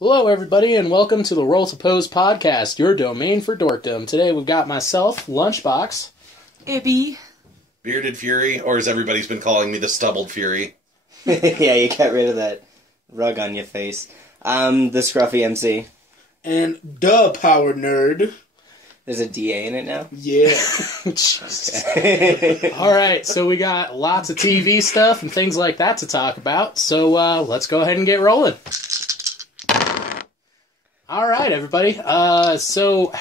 Hello, everybody, and welcome to the Roll2Pose podcast, your domain for dorkdom. Today we've got myself, Lunchbox, Ibby, Bearded Fury, or as everybody's been calling me, the Stubbled Fury. Yeah, you got rid of that rug on your face. I'm the Scruffy MC. And the Power Nerd. There's a DA in it now? Yeah. Alright, so we got lots of TV stuff and things like that to talk about, so let's go ahead and get rolling. Alright, everybody. So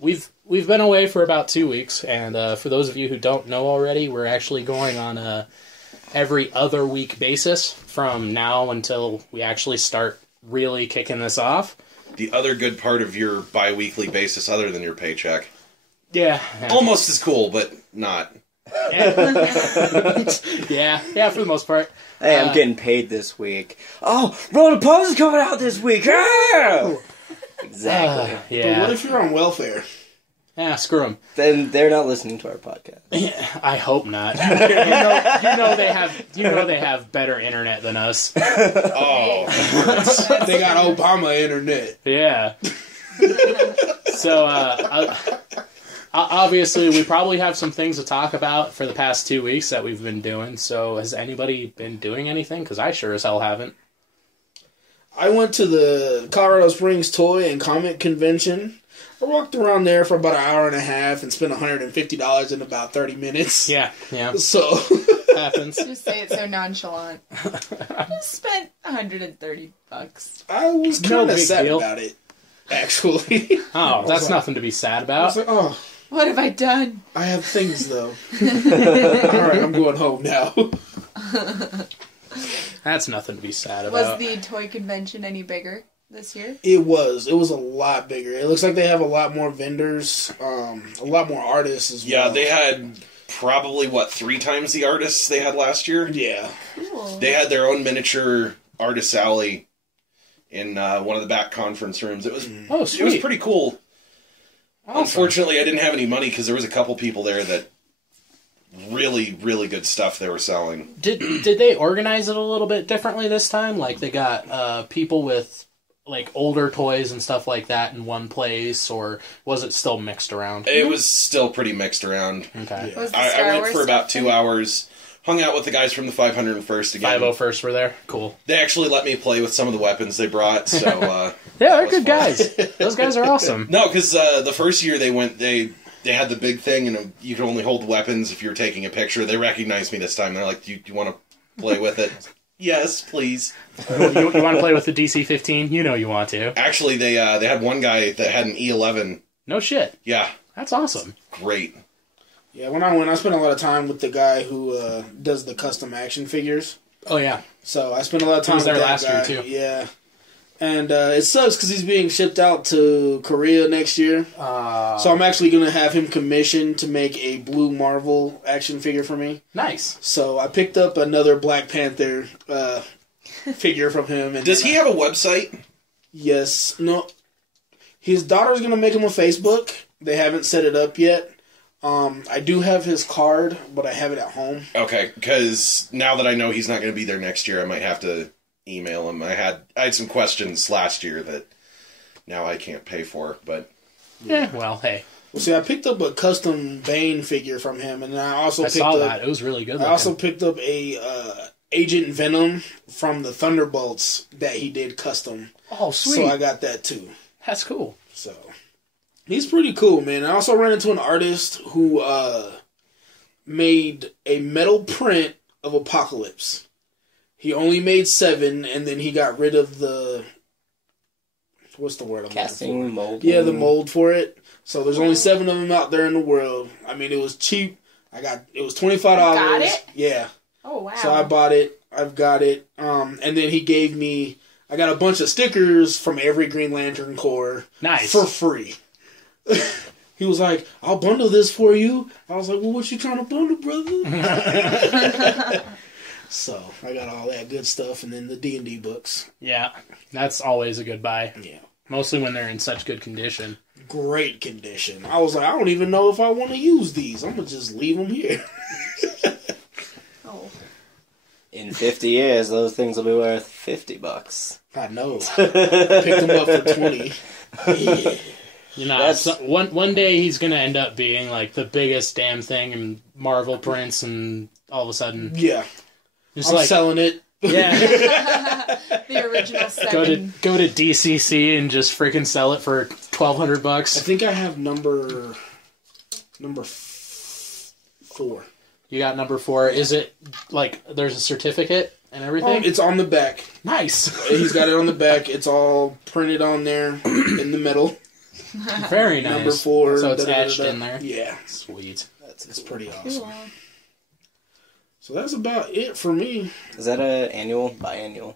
we've been away for about 2 weeks, and for those of you who don't know already, we're actually going on a every other week basis from now until we actually start really kicking this off. The other good part of your bi-weekly basis other than your paycheck. Yeah. Almost as cool, but not. Yeah, for the most part. Hey, I'm getting paid this week. Oh, Roll2Pose is coming out this week! Yeah! Exactly. Yeah. But what if you're on welfare? Yeah, screw them. Then they're not listening to our podcast. I hope not. you know they have better internet than us. Oh. They got Obama internet. Yeah. So, obviously, we probably have some things to talk about for the past 2 weeks that we've been doing. So, has anybody been doing anything? Because I sure as hell haven't. I went to the Colorado Springs Toy and Comic Convention. I walked around there for about an hour and a half and spent $150 in about 30 minutes. Yeah. So Happens. just say it so nonchalant. I spent $130. I was No kind of big sad deal. about it, actually. Oh, that's nothing to be sad I about. was like, oh, What have I done? I have things, though. Alright, I'm going home now. That's nothing to be sad Was about. the toy convention any bigger this year? It was a lot bigger. It looks like they have a lot more vendors, a lot more artists as well. Yeah, they had probably, 3 times the artists they had last year? Yeah. Cool. They had their own miniature artist alley in one of the back conference rooms. It was Oh, It sweet. was pretty cool. Awesome. Unfortunately, I didn't have any money because there was a couple people there that really, really good stuff they were selling. Did they organize it a little bit differently this time? Like they got people with like older toys and stuff like that in one place, or was it still mixed around? It was still pretty mixed around. Okay. Was the I Star went Wars for about stuff 2 hours, hung out with the guys from the 501st again. 501st were there? Cool. They actually let me play with some of the weapons they brought, so Yeah, that they're was good fun. guys. Those guys are awesome. No, because the first year they went, they had the big thing, and you could only hold weapons if you were taking a picture. They recognized me this time. They're like, "Do you want to play with it?" Yes, please. You want to play with the DC-15? You know you want to. Actually, they had one guy that had an E11. No shit. Yeah, That's awesome. great. Yeah, when I went, I spent a lot of time with the guy who does the custom action figures. Oh, yeah. So I spent a lot of time was with there that last year, guy. too. Yeah. And it sucks because he's being shipped out to Korea next year. So I'm actually going to have him commissioned to make a blue Marvel action figure for me. Nice. So I picked up another Black Panther figure from him. And Does he have a website? Yes. No. His daughter's going to make him a Facebook. They haven't set it up yet. I do have his card, but I have it at home. Okay, because now that I know he's not going to be there next year, I might have to email him. I had some questions last year that now I can't pay for, but Yeah, well, hey. Well, see, I picked up a custom Bane figure from him, and I also I picked saw up. that. It was really good I looking. also picked up a Agent Venom from the Thunderbolts that he did custom. Oh, sweet. So I got that too. That's cool. So he's pretty cool, man. I also ran into an artist who made a metal print of Apocalypse. He only made 7, and then he got rid of the... What's the word I'm looking Casting, for? mold. Yeah, the mold for it. So there's only 7 of them out there in the world. I mean, it was cheap. It was $25. Got it? Yeah. Oh, wow. So I bought it. I've got it. And then he gave me... I got a bunch of stickers from every Green Lantern Corps. Nice. For free. He was like, I'll bundle this for you. I was like, well, what you trying to bundle, brother? So I got all that good stuff, and then the D&D books. Yeah, that's always a good buy. Yeah. Mostly when they're in such good condition. Great condition. I was like, I don't even know if I want to use these. I'm going to just leave them here. Oh. In 50 years, those things will be worth $50. I know. Picked them up for 20. Yeah. You know, one day he's gonna end up being like the biggest damn thing in Marvel prints, and all of a sudden, Yeah. just I'm like selling it. yeah, The original 7. go to DCC and just freaking sell it for $1,200. I think I have number 4. You got number 4. Is it like there's a certificate and everything? It's on the back. Nice. He's got it on the back. It's all printed on there in the middle. Very nice. Number 4. So it's etched in there. Yeah. Sweet. It's pretty awesome. Cool. So that's about it for me. Is that a annual? Biannual?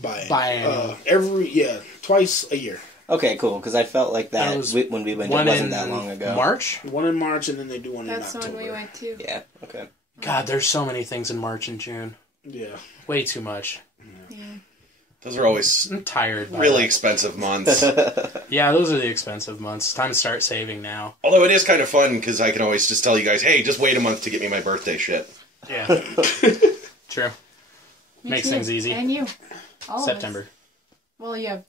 Biannual. Twice a year. Okay, cool, because I felt like that when we went, it wasn't that long ago. March? One in March, and then they do one That's in October. when we went to. Yeah, okay. God, there's so many things in March and June. Yeah. Way too much. Yeah. Those are always I'm tired. by really that. expensive months. Yeah, those are the expensive months. Time to start saving now. Although it is kind of fun because I can always just tell you guys, hey, just wait a month to get me my birthday shit. Yeah. True. Me Makes too. things easy. And you. All of September. us. Well, you have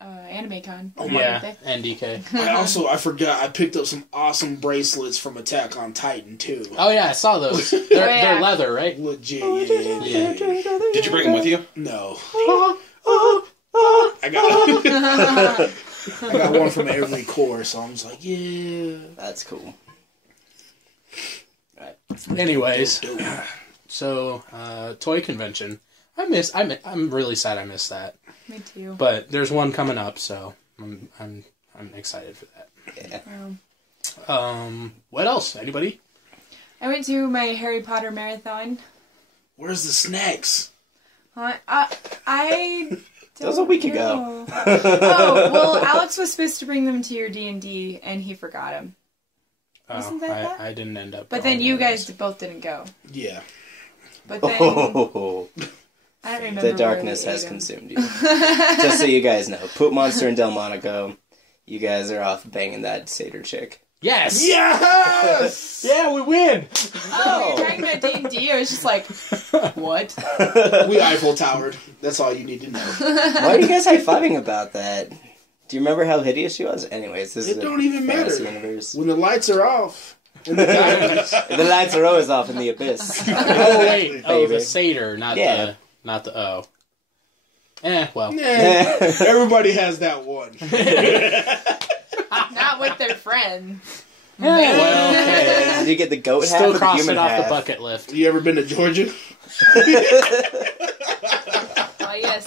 Anime Con. Yeah, and DK. I forgot, I picked up some awesome bracelets from Attack on Titan, too. Oh yeah, I saw those. They're, yeah. they're leather, right? Legit, Yeah. Did you bring them with you? No. I got one from every course, so I'm just like, yeah. That's cool. Anyways, so toy convention. I'm really sad I missed that. Me too. But there's one coming up, so I'm excited for that. Yeah. What else? Anybody? I went to my Harry Potter marathon. Where's the snacks? I That was a week ago. Oh, well, Alex was supposed to bring them to your D&D, and he forgot them. Wasn't that I didn't end up. But then going you to guys those. both didn't go. Yeah. But then, Oh, I don't remember. the darkness where we has ate 'em. consumed you. Just so you guys know, Poop Monster and Delmonico, you guys are off banging that satyr chick. Yes. Yes! Yeah, we win. Oh, you're talking about D&D? I was just like, what? We Eiffel Towered. That's all you need to know. Why are you guys high-fiving about that? Do you remember how hideous she was? Anyways, this is It a don't even fantasy matter. universe. When the lights are off. And the guys, The lights are always off in the abyss. Oh wait. Oh, the Baby. satyr, not Yeah. the O. Well. everybody has that one. Not with their friends. Well, okay. Did you get the goat half or Still the crossing human off half? the bucket list. You ever been to Georgia? Oh, yes.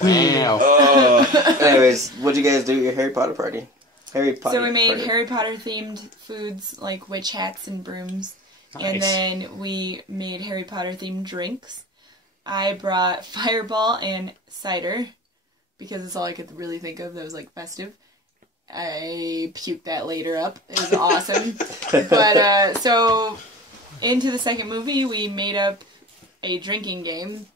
Wow. Anyways, what'd you guys do at your Harry Potter party? Harry Potter. So we made party. Harry Potter themed foods like witch hats and brooms. Nice. And then we made Harry Potter themed drinks. I brought Fireball and cider because it's all I could really think of that was like festive. I puked that later up. It was awesome. But so into the second movie, we made up a drinking game,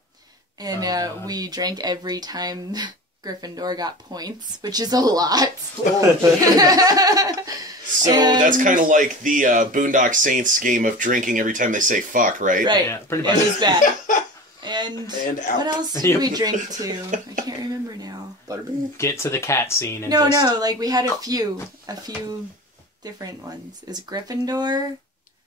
and we drank every time Gryffindor got points, which is a lot. So that's kind of like the Boondock Saints game of drinking every time they say fuck, right? Right. Yeah, pretty It much. was bad. And out. what else did we drink too? I can't remember now. Butterbeer? Get to the cat scene and No, just... like we had a few different ones. Is Gryffindor?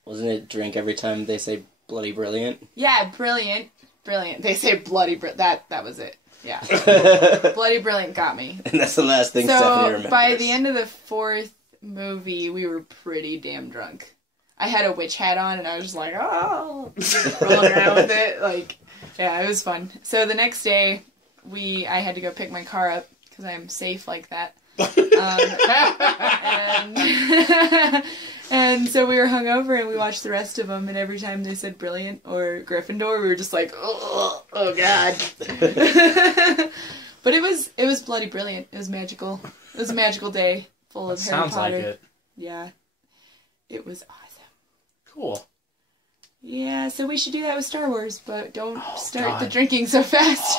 Wasn't it drink every time they say bloody brilliant? Yeah, brilliant. They say bloody that was it. Yeah. Bloody brilliant got me. And that's the last thing Stephanie So remembers. by the end of the fourth movie, we were pretty damn drunk. I had a witch hat on and I was just like, oh, rolling around with it. Like, yeah, it was fun. So the next day, I had to go pick my car up because I'm safe like that. And so we were hungover and we watched the rest of them. And every time they said brilliant or Gryffindor, we were just like, oh god. But it was bloody brilliant. It was magical. It was a magical day full of Harry Sounds Potter. like it. Yeah, it was awesome. Cool. Yeah, so we should do that with Star Wars, but don't start God. the drinking so fast.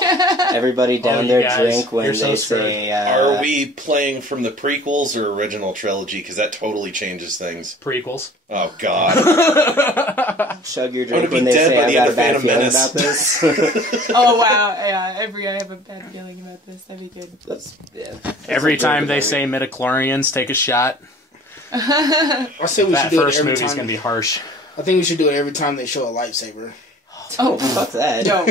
Everybody down you their guys, drink when you're they so say... Are we playing from the prequels or original trilogy? Because that totally changes things. Prequels. Oh, God. Chug your I'm gonna drink be when they dead say, by I've the got end a of bad Phantom feeling Menace. about this. Oh, wow. Yeah, I have a bad feeling about this. That'd be good. Every time they say midichlorians, take a shot. I say we should That do it first every movie's time. gonna be harsh. I think we should do it every time they show a lightsaber. Oh, Fuck that. no.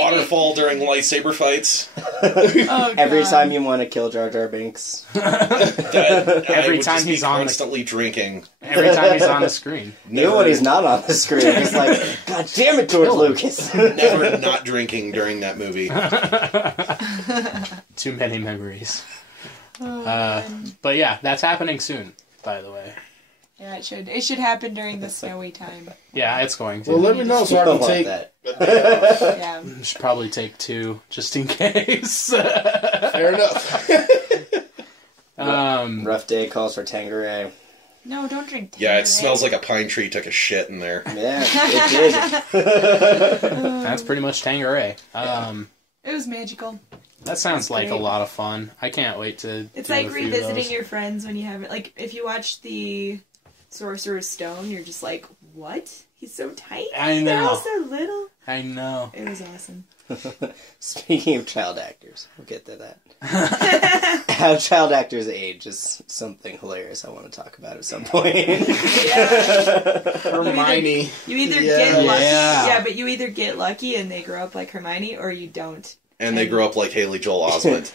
Waterfall during lightsaber fights. Oh, Every God. time you want to kill Jar Jar Binks. Every would time just he's be on the- constantly drinking. Every time he's on the screen. Even when he's not on the screen, it's like, God damn it, George Kill him. Lucas. Never not drinking during that movie. Too many memories. Oh, But yeah, that's happening soon, by the way. yeah, it should. It should happen during the snowy time. Yeah, it's going to. Well, let me know so I Don't can want take. that. Yeah. We should probably take 2, just in case. Fair enough. Rough day calls for Tanqueray. No, don't drink Yeah, it Tanqueray. smells like a pine tree took a shit in there. Yeah, it did. That's pretty much Tanqueray. It was magical. That sounds That's like a great. lot of fun. I can't wait to It's do like a few of revisiting those. your friends when you haven't. Like, if you watch the Sorcerer's Stone, you're just like, what? He's so tiny. I They're all know. so little. I know. It was awesome. Speaking of child actors, we'll get to that. How child actors age is something hilarious I want to talk about at some point. Hermione. You either Yeah. get lucky. Yeah. Yeah, but you either get lucky and they grow up like Hermione, or you don't. And they grow up like Haley Joel Osment.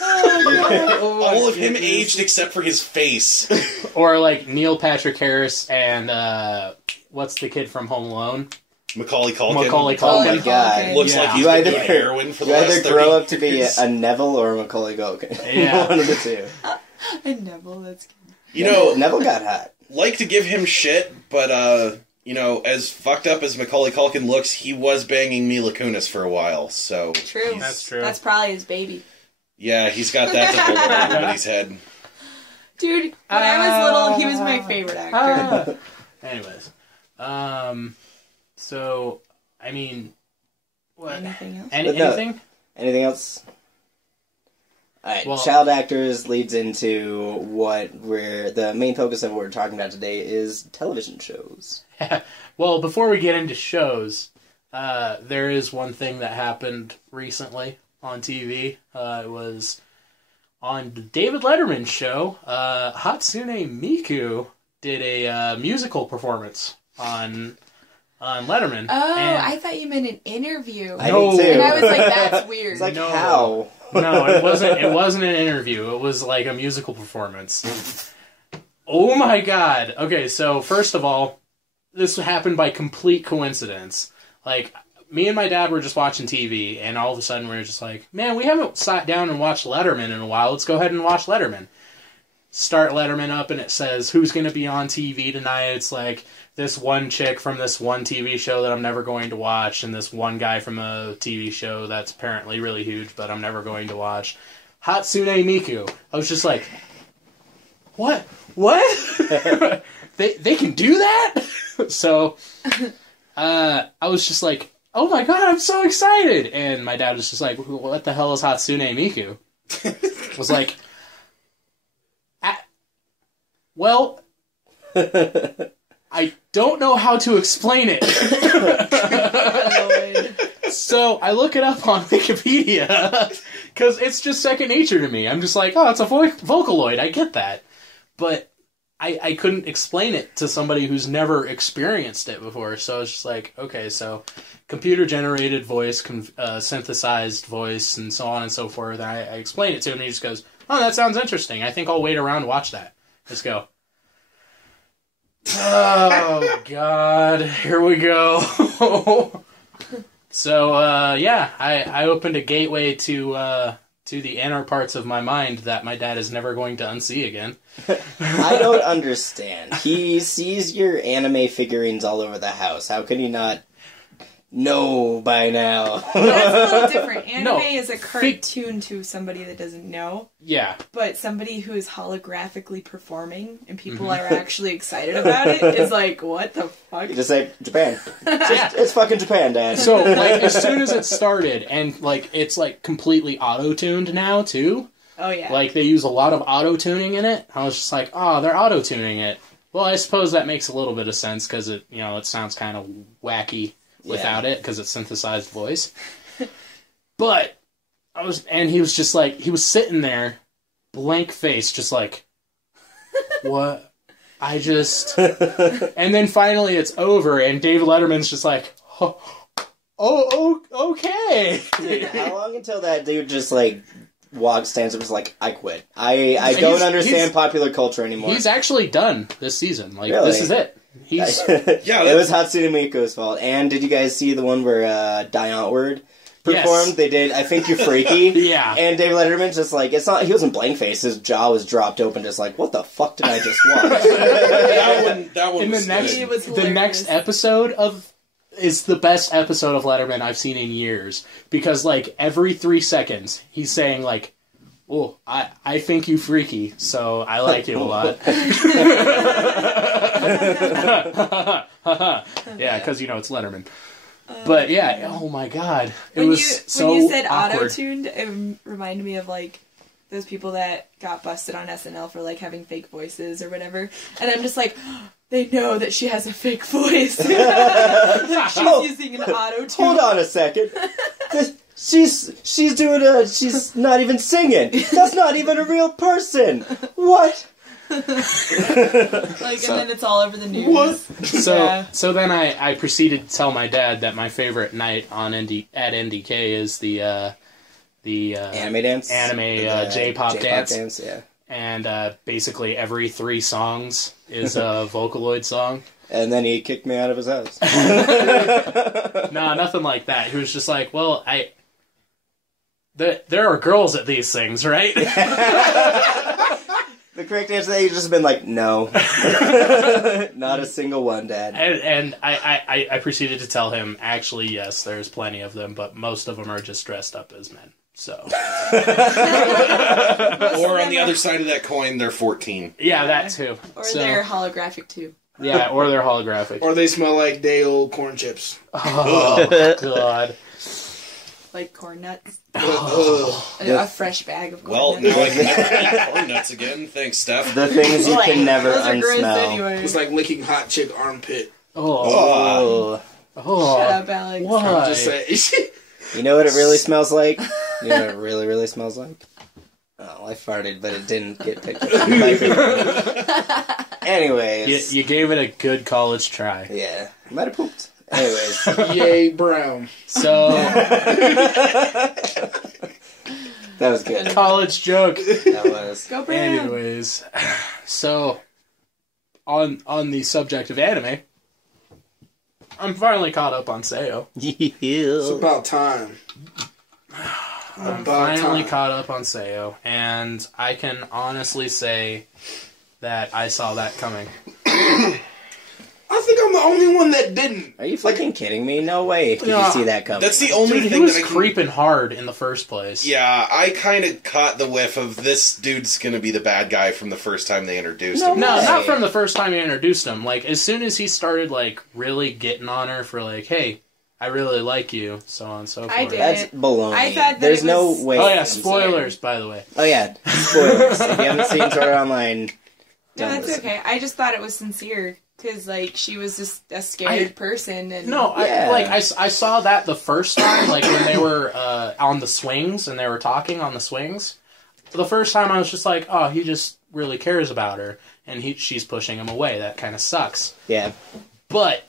All of him aged except for his face. Or like Neil Patrick Harris and what's the kid from Home Alone? Macaulay Culkin. Macaulay Oh my Culkin. god. Looks Yeah. like he's You been either- doing heroin for the You last either 30 grow up to be years. a Neville or a Macaulay Culkin. Yeah. One of the two. And Neville, that's good. You know, Neville got hot. like to give him shit, but you know, as fucked up as Macaulay Culkin looks, he was banging Mila Kunis for a while, so True. he's- That's true. That's probably his baby. Yeah, he's got that to hold over everybody's head. Dude, when I was little, he was my favorite actor. Anyways, so I mean, what? Anything else? But no. Anything? Anything else? Alright, Well- child actors leads into what we're... The main focus of what we're talking about today is television shows. Well, before we get into shows, there is one thing that happened recently on TV. It was on the David Letterman show. Hatsune Miku did a musical performance on Letterman. Oh, And- I thought you meant an interview. I No. did too. And I was like, that's weird. It's like, No. how? No, it wasn't. It wasn't an interview. It was like a musical performance. Oh my god! Okay, so first of all, this happened by complete coincidence. Like, me and my dad were just watching TV, and all of a sudden we were just like, "Man, we haven't sat down and watched Letterman in a while. Let's go ahead and watch Letterman." Start Letterman up, and it says who's going to be on TV tonight. It's like this one chick from this one TV show that I'm never going to watch, and this one guy from a TV show that's apparently really huge, but I'm never going to watch. Hatsune Miku. I was just like, what? What? they can do that? So, I was just like, oh my god, I'm so excited! And my dad was just like, what the hell is Hatsune Miku? I was like, well, I don't know how to explain it. So I look it up on Wikipedia because it's just second nature to me. I'm just like, oh, it's a Vocaloid. I get that. But I couldn't explain it to somebody who's never experienced it before. So I was just like, okay, so computer-generated voice, synthesized voice, and so on and so forth. And I explained it to him, and he just goes, oh, that sounds interesting. I think I'll wait around and watch that. Let's go. Oh, God. Here we go. So, yeah, I opened a gateway to the inner parts of my mind that my dad is never going to unsee again. I don't understand. He sees your anime figurines all over the house. How can he not know by now. That's a little different. Anime No, is a cartoon to somebody that doesn't know, Yeah. but somebody who is holographically performing and people are actually excited about it is like, what the fuck? You just say, Japan. It's fucking Japan, Dad. So, like, as soon as it started, and, like, it's, like, completely auto-tuned now, too. Oh, yeah. Like, they use a lot of auto-tuning in it. I was just like, oh, they're auto-tuning it. Well, I suppose that makes a little bit of sense, because it, you know, it sounds kind of wacky without it, because it's synthesized voice. But, he was just like, he was sitting there, blank face, just like, what? And then finally it's over, and Dave Letterman's just like, oh okay. Dude, how long until that dude just, like, stands up and is like, I quit. I don't understand popular culture anymore. He's actually done this season. Like, Really? This is it. He's... It was Hatsune Miiku's fault. And did you guys see the one where Die Outward performed? Yes. They did I Think You Freaky. Yeah. And David Letterman's just like, it's not, he wasn't blank faced, his jaw was dropped open, just like, what the fuck did I just watch? that one In was the next, good. It was the hilarious. next episode is the best episode of Letterman I've seen in years, because like every 3 seconds he's saying like, "Oh, I think you freaky, so I like you a lot." Yeah, because you know it's Letterman. But yeah, oh my god, it was so when you said awkward. auto-tuned, it reminded me of like those people that got busted on SNL for like having fake voices or whatever, and I'm just like, they know that she has a fake voice. She's using an auto-tune. Hold on a second. She's doing she's not even singing. That's not even a real person. What? Like, and then it's all over the news. What? So then I proceeded to tell my dad that my favorite night on at NDK is the Anime dance? J-pop dance. Yeah. And basically every 3 songs is a Vocaloid song. And then he kicked me out of his house. Nah, nothing like that. He was just like, well, there are girls at these things, right? The correct answer that you just been like, no. Not a single one, Dad. And I proceeded to tell him, actually, yes, there's plenty of them, but most of them are just dressed up as men. So. Or on the other side of that coin, they're 14. Yeah, that too. Or So- they're holographic too. Yeah, or they're holographic. Or they smell like day old corn chips. Oh, God. Like corn nuts. Ugh. A fresh bag of corn Well, nuts. now I can never eat corn nuts again. Thanks, Steph. The things you can never Those are gross unsmell. anyway. It's like licking hot chick armpit. Oh. Oh. Shut up, Alex. Why? I'm just saying. You know what it really smells like? You know what it really, really smells like? Oh, I farted, but it didn't get picked up on the microphone. Anyways. You gave it a good college try. Yeah. I might have pooped. Anyways. Yay, brown. So, That was good. college joke. That was. Go Brown. Anyways, so on the subject of anime, I'm finally caught up on Seiyo. It's about time. I'm About finally time. caught up on Seiyo, and I can honestly say that I saw that coming. I think I'm the only one that didn't. Are you fucking kidding me? No way did Yeah. you see that coming. That's the only Dude, he thing was that I can... creeping hard in the first place. Yeah, I kind of caught the whiff of this dude's going to be the bad guy from the first time they introduced him. No, Hey. not from the first time you introduced him. Like, as soon as he started, like, really getting on her for, like, hey, I really like you, so on and so forth. I did. That's baloney. I thought that There's it no was- way. Oh, yeah, I'm spoilers, by the way. sorry. Oh, yeah. Spoilers. If you haven't seen Sword Art Online, No, don't that's listen. okay. I just thought it was sincere. Because, like, she was just a scared person. And No, Yeah. I saw that the first time, like, when they were on the swings, and they were talking on the swings. The first time I was just like, oh, he just really cares about her, and she's pushing him away. That kind of sucks. Yeah. But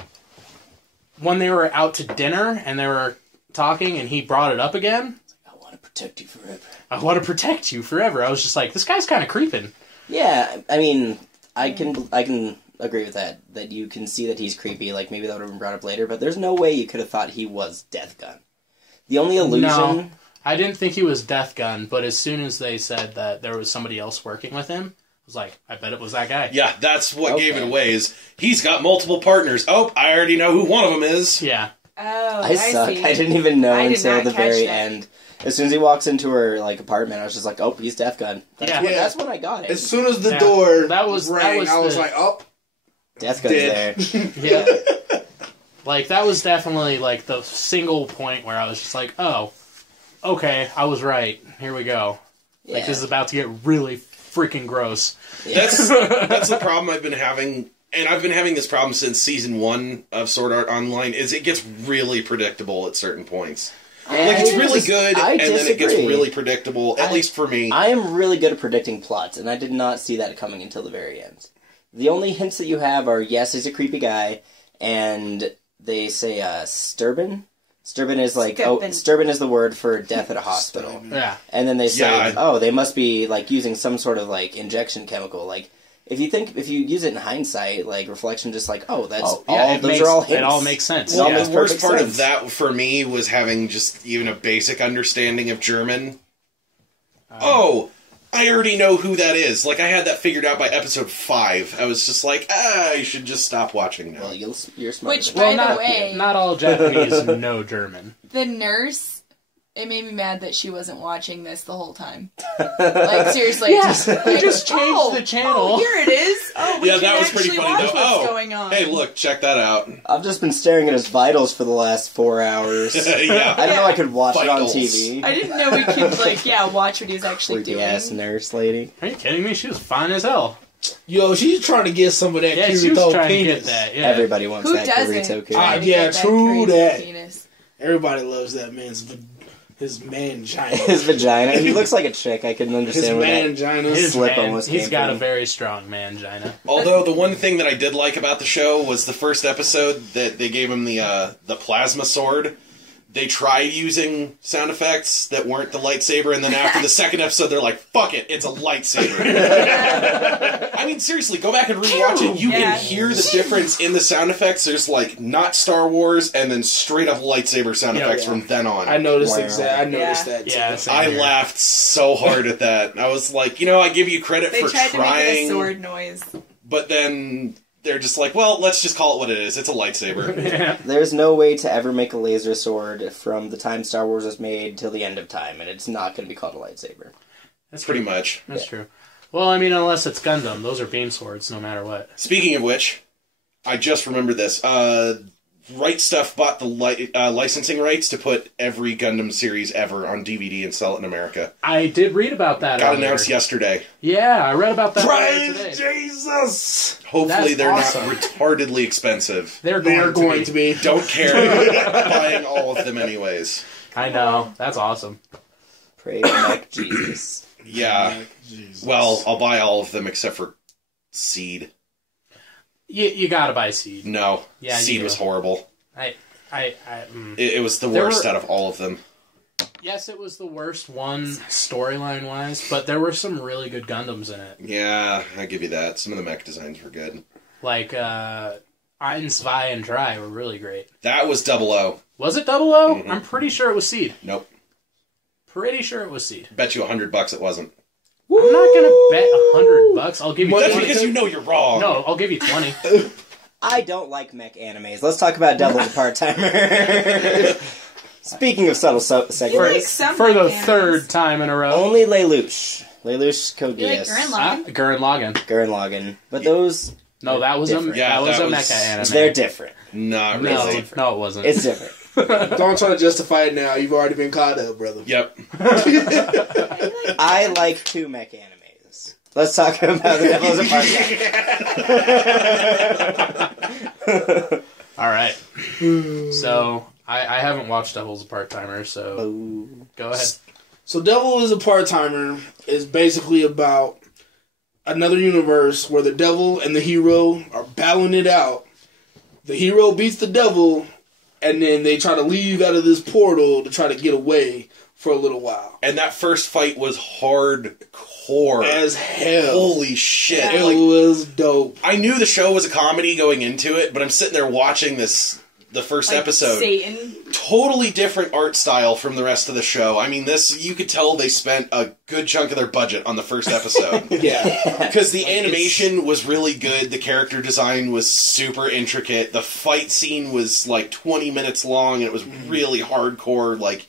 when they were out to dinner and they were talking and he brought it up again, I want to protect you forever. I want to protect you forever. I was just like, this guy's kind of creeping. Yeah, I mean, I can agree with that. That you can see that he's creepy. Like, maybe that would have been brought up later, but there's no way you could have thought he was Death Gun. The only illusion... No, I didn't think he was Death Gun, but as soon as they said that there was somebody else working with him, I was like, I bet it was that guy. Yeah, that's what Okay. gave it away, is he's got multiple partners. Oh, I already know who one of them is. Yeah. Oh, I suck. see. I didn't even know I did until not the catch very that. end. As soon as he walks into her apartment, I was just like, "Oh, he's Death Gun." That's when I got it. As soon as the Yeah. door That was rang, I was the- like, "Oh, Death Gun's dead." there. Yeah. Like, that was definitely, like, the single point where I was just like, oh, okay, I was right. Here we go. Like, this is about to get really freaking gross. Yeah. That's the problem I've been having, and I've been having this problem since season 1 of Sword Art Online, is it gets really predictable at certain points. Like, it's really good, I and then it gets disagree. really predictable, at least for me. I am really good at predicting plots, and I did not see that coming until the very end. The only hints that you have are, yes, he's a creepy guy, and they say, Sturban? Sturban is Sturban is the word for death at a hospital. Yeah. And then they say, Yeah. they must be, using some sort of, injection chemical. Like, if you use it in hindsight, reflection, just those are all hints. It all makes sense. It all Yeah. makes The worst perfect part sense. of that for me was having just even a basic understanding of German. I already know who that is. Like, I had that figured out by episode 5. I was just like, I should just stop watching now. Well, you're smart. Which, than by me. the way, Not all Japanese know German. the nurse, it made me mad that she wasn't watching this the whole time. Like, seriously. Yeah, they just changed the channel. Oh, here it is. Oh, we Yeah, can that was pretty actually funny, watch though. what's going on. Hey, look, check that out. I've just been staring at his vitals for the last 4 hours. I Yeah. didn't know I could watch Vitals. it on TV. I didn't know we could, watch what he's actually Creepy doing. ass nurse lady. Are you kidding me? She was fine as hell. Yo, she's trying to get some of that Yeah, she was Kirito trying penis. to get that. Yeah. Everybody wants Who that doesn't? Kirito kid. Ah, Trying to yeah, get true crazy that. penis. Everybody loves that man's his man giant. His vagina. He looks like a chick. I can His understand where that. man giant. His slip man, almost he's came got from. a very strong mangina. Although the one thing that I did like about the show was the first episode that they gave him the plasma sword. They tried using sound effects that weren't the lightsaber, and then after the second episode, they're like, "Fuck it, it's a lightsaber." I mean, seriously, go back and rewatch it. You Yeah. can hear the difference in the sound effects. There's not Star Wars, and then straight up lightsaber sound Yeah, effects yeah. from then on. I noticed Wow. I noticed that too. Yeah, same I here. laughed so hard at that. I was like, I give you credit They for tried to make it a trying, sword noise. but then they're just like, well, let's just call it what it is. It's a lightsaber. Yeah. There's no way to ever make a laser sword from the time Star Wars was made till the end of time, and it's not going to be called a lightsaber. That's Pretty true. much. That's true. Well, I mean, unless it's Gundam, those are beam swords, no matter what. Speaking of which, I just remembered this. Right Stuff bought the licensing rights to put every Gundam series ever on DVD and sell it in America. I did read about that. Got earlier. announced yesterday. Yeah, I read about that earlier Praise today. Jesus! Hopefully That's they're awesome. not retardedly expensive. They're They're going to be. Don't care. Buying all of them anyways. I know. That's awesome. Praise Mac Jesus. Yeah. Jesus. Well, I'll buy all of them except for Seed. You gotta buy Seed. No. Yeah, you Seed do. was horrible. There It was the worst were- out of all of them. Yes, it was the worst one storyline wise, but there were some really good Gundams in it. Yeah, I give you that. Some of the mech designs were good. Like Ein, Zwei, and Drei were really great. That was 00. Was it 00? Mhm. I'm pretty sure it was Seed. Nope. Pretty sure it was Seed. Bet you $100 it wasn't. I'm not gonna bet $100. I'll give you That's 20. because you know you're wrong. No, I'll give you 20. I don't like mech animes. Let's talk about Devil's a Part-Timer. Speaking of subtle segues, You like some For the mechanics. third time in a row. only Lelouch. Lelouch Code You like Geass. Gurren Lagann? Gurren Lagann. Gurren Lagann. But those, No, that was Different. Yeah, that was that a was- mecha anime. they're different. Not no, really. no, it wasn't. It's different. Don't try to justify it now. You've already been caught up, brother. Yep. I like two mech animes. Let's talk about the Devil's a Part-Timer. All right. So I haven't watched Devil's a Part-Timer, so Ooh. go ahead. So Devil is a Part-Timer is basically about another universe where the devil and the hero are battling it out. The hero beats the devil, and then they try to leave out of this portal to try to get away for a little while. And that first fight was hardcore. As hell. Holy shit. It Like, was dope. I knew the show was a comedy going into it, but I'm sitting there watching this the first Like episode. Satan. Totally different art style from the rest of the show. I mean, you could tell they spent a good chunk of their budget on the first episode. Yeah. Because the animation was really good, the character design was super intricate, the fight scene was like 20 minutes long, and it was really hardcore, like,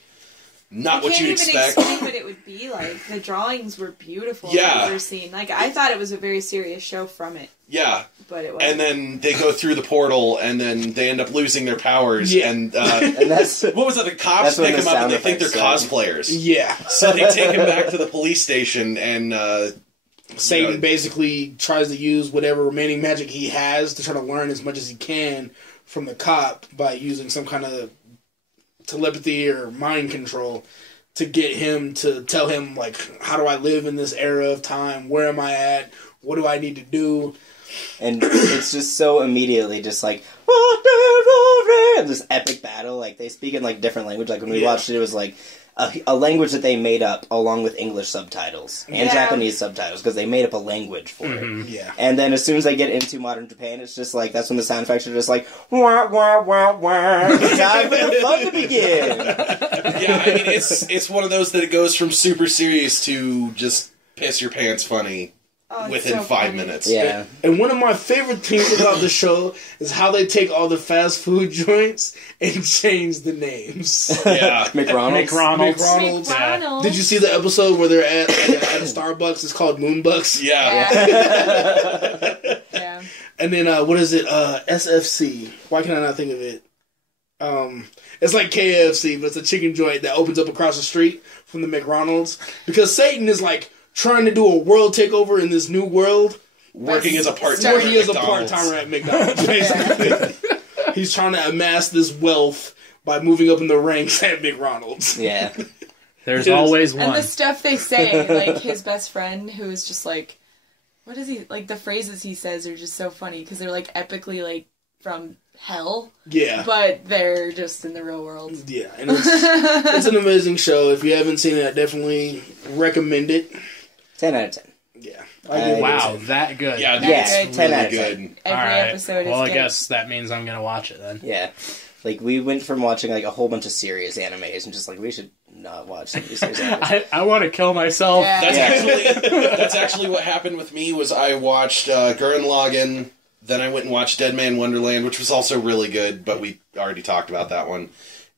not what you'd expect. I can't even explain what it would be like. The drawings were beautiful in the first scene. Like, I thought it was a very serious show from it. Yeah. But it wasn't. And then they go through the portal, and then they end up losing their powers, and And that's what was it, the cops pick them up and they think they're cosplayers. Yeah. So they take him back to the police station, and Satan basically tries to use whatever remaining magic he has to try to learn as much as he can from the cop by using some kind of telepathy or mind control to get him to tell him, like, how do I live in this era of time? Where am I at? What do I need to do? And it's just so immediately just like this epic battle. Like, they speak in like different language. Like, when we watched it, it was like a language that they made up along with English subtitles and Japanese subtitles, because they made up a language for it. Yeah. And then as soon as they get into modern Japan, it's just like, that's when the sound effects are just like, wah, wah, wah, wah. It's time for the fun to begin. yeah, I mean, it's one of those that it goes from super serious to just piss your pants funny within 5 minutes. Yeah. And one of my favorite things about the show is how they take all the fast food joints and change the names. Yeah. McDonald's. Yeah. Did you see the episode where they're at a Starbucks? It's called Moonbucks. Yeah. Yeah. And then, what is it? SFC. Why can I not think of it? It's like KFC, but it's a chicken joint that opens up across the street from the McDonald's. Because Satan is like trying to do a world takeover in this new world. Working as a part-timer at McDonald's, basically. He's trying to amass this wealth by moving up in the ranks at McDonald's. Yeah. There's always one. And the stuff they say, like his best friend, who is just like, what is he, like the phrases he says are just so funny, because they're like epically like from hell. Yeah. But they're just in the real world. Yeah, and it's an amazing show. If you haven't seen it, I definitely recommend it. 10 out of 10. Yeah. Wow, that good. Yeah, Yeah, it's 10 really out of 10. good. Every All right. episode is Well, I good. guess that means I'm going to watch it then. Yeah. Like, we went from watching, like, a whole bunch of serious animes and just, like, we should not watch some of these serious animes. I want to kill myself. Yeah. That's actually what happened with me. Was I watched Gurren Lagann, then I went and watched Dead Man Wonderland, which was also really good, but we already talked about that one.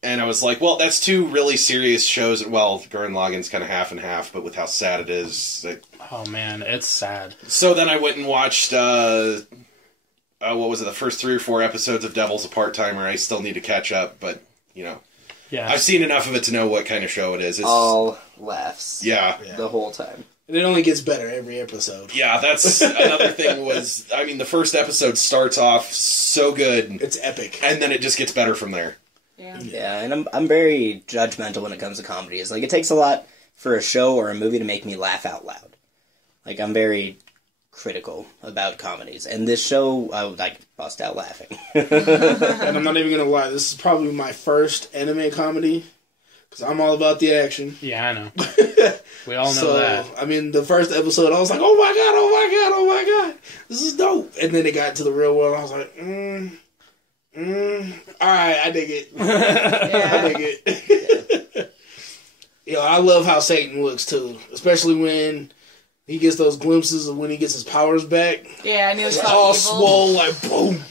And I was like, well, that's two really serious shows. Well, Gurren Lagann's kind of half and half, but with how sad it is. Oh, man, it's sad. So then I went and watched, what was it, the first 3 or 4 episodes of Devil's a Part-Timer. I still need to catch up, but, you know. Yeah. I've seen enough of it to know what kind of show it is. It's, All laughs. yeah. The whole time. And it only gets better every episode. Yeah, that's another thing was, I mean, the first episode starts off so good. It's epic. And then it just gets better from there. Yeah. Yeah, and I'm very judgmental when it comes to comedies. Like, it takes a lot for a show or a movie to make me laugh out loud. Like, I'm very critical about comedies. And this show, I would, like, bust out laughing. And I'm not even going to lie, this is probably my first anime comedy. Because I'm all about the action. Yeah, I know. We all know So, that. I mean, the first episode, I was like, oh my god, oh my god, oh my god. This is dope. And then it got to the real world, and I was like, alright, I dig it. I dig it. Yo, I love how Satan looks, too. Especially when he gets those glimpses of when he gets his powers back. Yeah, and he was It's called all evil. swole, like, boom.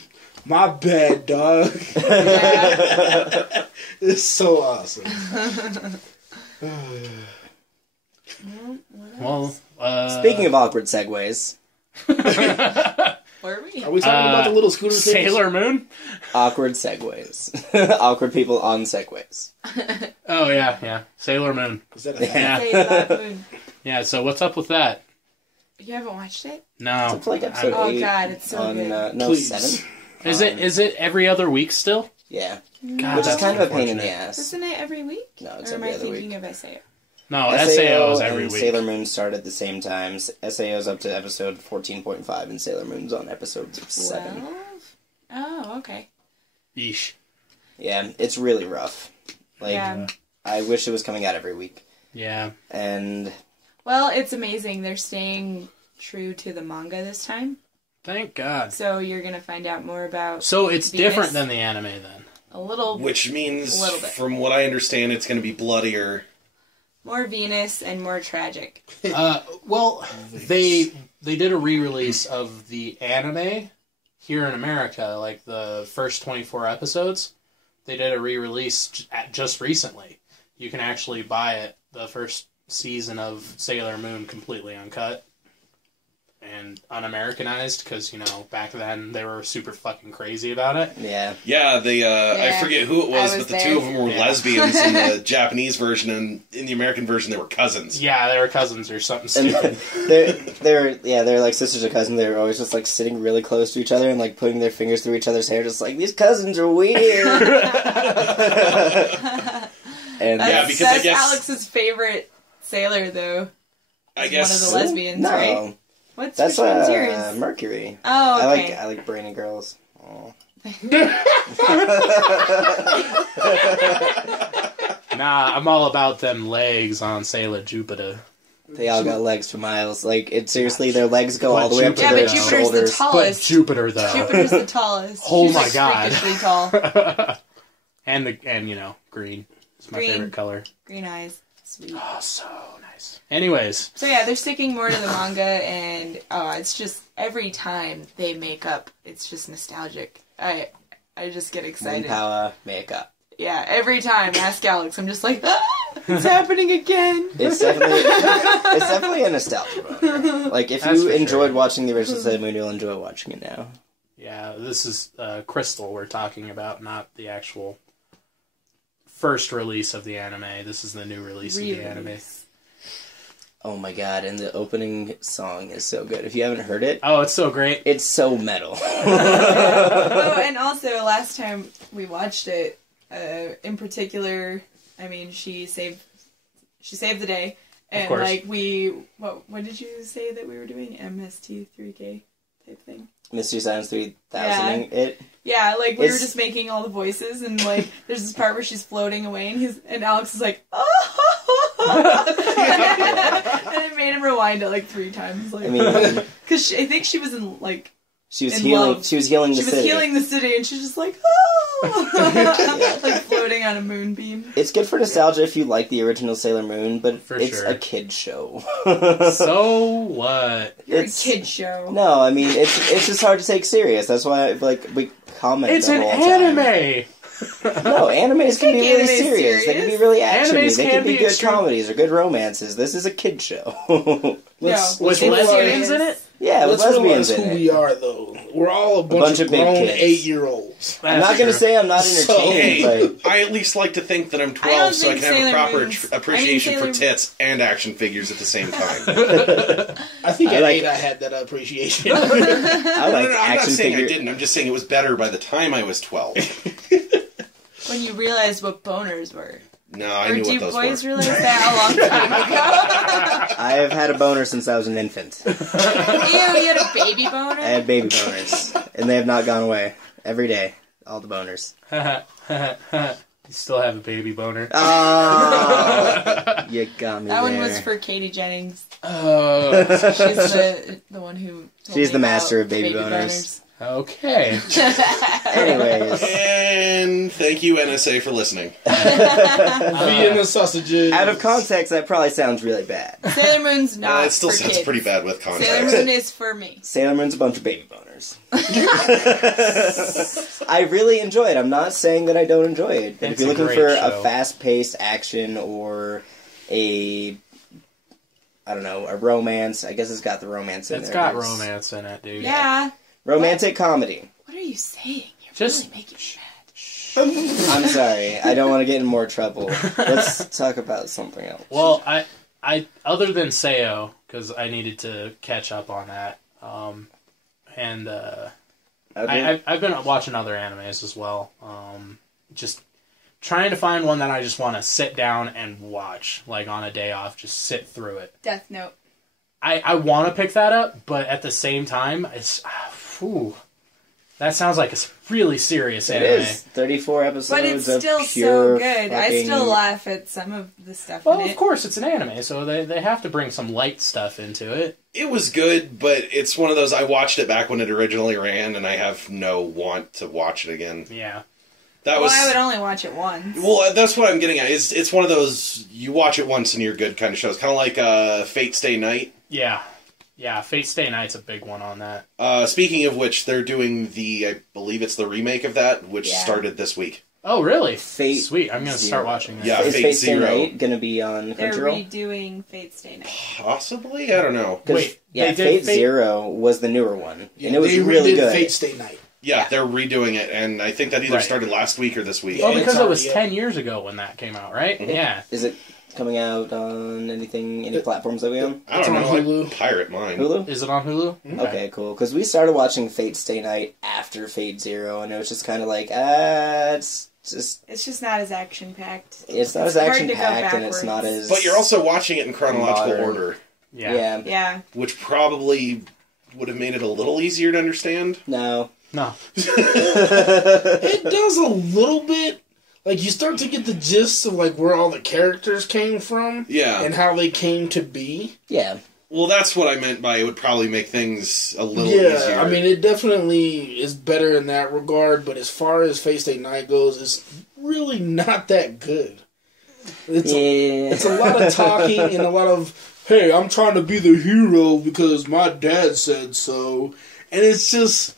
My bad, dog. Yeah. It's so awesome. Well, Speaking of awkward segues, Were we? Are we talking about the little scooter things? Sailor Moon? awkward segues. Awkward people on segues. Oh, yeah. Sailor Moon. Is that a Yeah. Say that moon. Yeah, so what's up with that? You haven't watched it? No. It's like episode Oh, 8 God, it's so on, good. no, Please. 7. Is it every other week still? Yeah. God, Which is that's kind of a pain in unfortunate. the ass. Isn't it every week? No, it's or am every I other thinking week. of SAO? No, SAO is every and week. Sailor Moon start at the same time. SAO's up to episode 14.5, and Sailor Moon's on episode 7. 12? Oh, okay. Yeesh. Yeah, it's really rough. Like, Yeah. I wish it was coming out every week. Yeah. And Well, it's amazing. They're staying true to the manga this time. Thank God. So you're going to find out more about... So it's Venus. different than the anime then. A little. Which means, A little bit. from what I understand, it's going to be bloodier. More Venus and more tragic. Well, they did a re-release of the anime here in America, like the first 24 episodes. They did a re-release just recently. You can actually buy it, the first season of Sailor Moon, completely uncut and un-Americanized, because, you know, back then they were super fucking crazy about it. Yeah. Yeah, I forget who it was, but the two of them were lesbians in the Japanese version, and in the American version they were cousins. Yeah, they were cousins or something stupid. They're like sisters or cousins. They were always just like sitting really close to each other and like putting their fingers through each other's hair, just like, these cousins are weird. And because that's I guess Alex's favorite sailor, though. I guess One of the lesbians, no. right? Which That's one's yours? Mercury. Oh, okay. I like brainy girls. Oh. Nah, I'm all about them legs on Sailor Jupiter. They all got legs for miles. Like, it seriously, their legs go all the way up to Yeah, their but Jupiter's shoulders. the tallest. But Jupiter, though. Jupiter's the tallest. Oh She's my like God. freakishly tall. and you know, green. It's my Green. favorite color. Green eyes. Sweet. Oh, so nice. Anyways. So yeah, they're sticking more to the manga, and it's just every time they make up, it's just nostalgic. I just get excited. Wind power, makeup. Yeah, every time. Ask Alex. I'm just like, it's happening again. It's definitely a nostalgia boner. Like, if That's you for enjoyed sure. watching the original Sailor Moon, you'll enjoy watching it now. Yeah, this is Crystal we're talking about, not the actual first release of the anime. This is the new release of the anime. Oh my god, and the opening song is so good. If you haven't heard it, Oh, it's so great. it's so metal. Oh, and also last time we watched it, in particular, I mean, she saved the day, and course. like what did you say that we were doing? MST3K type thing. Mystery Science 3000 it. Yeah, like we were It's- just making all the voices, and like there's this part where she's floating away, and Alex is like, oh, and it made him rewind it like 3 times, like, I mean, because I think she was in like. she was in healing. love. She was healing the She was city. healing the city, and she's just like, oh, like floating on a moonbeam. It's good for nostalgia if you like the original Sailor Moon, but For it's sure. a kid show. So what? You're It's- a kid show. No, I mean it's just hard to take serious. That's why like we comment. It's the an whole time. anime! No, animes can be Take really anime serious. They can be serious. really actiony. Animes They can can be be good extreme- comedies or good romances. This is a kid show. Let's With it's realize- lesbians in it? Yeah, with Let's lesbians realize in who it. we are, though. We're all a bunch of big grown kids. 8-year-olds. I'm not going to say I'm not So, entertained, but I at least like to think that I'm I 12, don't so I think can have a Sailor proper Moon's- appreciation I mean, for Sailor- tits and action figures at the same time. I think I at like- 8 I had that appreciation. I like No, I'm not action saying I figure. didn't. I'm just saying it was better by the time I was 12. When you realized what boners were. No, I Or knew do what you those boys were. realize that a long time ago? I have had a boner since I was an infant. Ew, you had a baby boner? I had baby boners, and they have not gone away. Every day, all the boners. You still have a baby boner. Oh, you got me That there. one was for Katie Jennings. Oh, She's the one who told She's me the master about of baby boners. okay. Anyways, And thank you, NSA, for listening. Vienna sausages. out of context, that probably sounds really bad. Sailor Moon's not It still for sounds kids. pretty bad with Sailor context. Moon is for me. Sailor Moon's a bunch of baby boners. I really enjoy it. I'm not saying that I don't enjoy it. But if It's you're a looking great for show. a fast-paced action or a, I don't know, a romance, I guess it's got the romance in It's there. got It's romance in it, dude. Yeah. romantic comedy. What are you saying? You're Just- really making me mad. I'm sorry. I don't want to get in more trouble. Let's talk about something else. Well, I other than Seo, because I needed to catch up on that, and I've been watching other animes as well. Just trying to find one that I just want to sit down and watch, like on a day off, just sit through it. Death Note. I want to pick that up, but at the same time, it's that sounds like a really serious It anime. is 34 episodes But it's of still pure so good. I fucking- still laugh at some of the stuff Well, in of it. course, it's an anime, so they have to bring some light stuff into it. It was good, but it's one of those, I watched it back when it originally ran, and I have no want to watch it again. Yeah. That Well, was. I would only watch it once. Well, that's what I'm getting at. It's one of those you watch it once and you're good kind of shows. Kind of like Fate Stay Night. Yeah. Yeah, Fate Stay Night's a big one on that. Speaking of which, they're doing I believe it's the remake of that, which Yeah. started this week. Oh, really? Fate Sweet. I'm going to start Zero. watching that. Yeah, Is Fate Fate Stay Zero. Night gonna be on They're Crunchyroll? redoing Fate Stay Night. Possibly? I don't know. 'Cause, Wait, yeah, they did Fate Fate- Zero was the newer one, Yeah, and it was they really redid good. Fate Stay Night. Yeah, they're redoing it, and I think that either Right. started last week or this week. Oh, Yeah, because it's it was already 10 years ago when that came out, right? Mm-hmm. Yeah. Is it coming out on any platforms that we own? I It's don't on know. I Hulu. pirate mine. Hulu? Is it on Hulu? Okay, cool. Because we started watching Fate Stay Night after Fate Zero, and it was just kind of like, it's It's just not as action packed. not as hard action to go packed, and it's not backwards. as. But you're also watching it in chronological Modern. order, Yeah. Yeah. which probably would have made it a little easier to understand. No. No. It does a little bit. Like, you start to get the gist of, like, where all the characters came from. Yeah. And how they came to be. Yeah. Well, that's what I meant by it would probably make things a little Yeah, easier. I mean, it definitely is better in that regard, but as far as Fate Stay Night goes, it's really not that good. It's a lot of talking and a lot of, hey, I'm trying to be the hero because my dad said so. And it's just...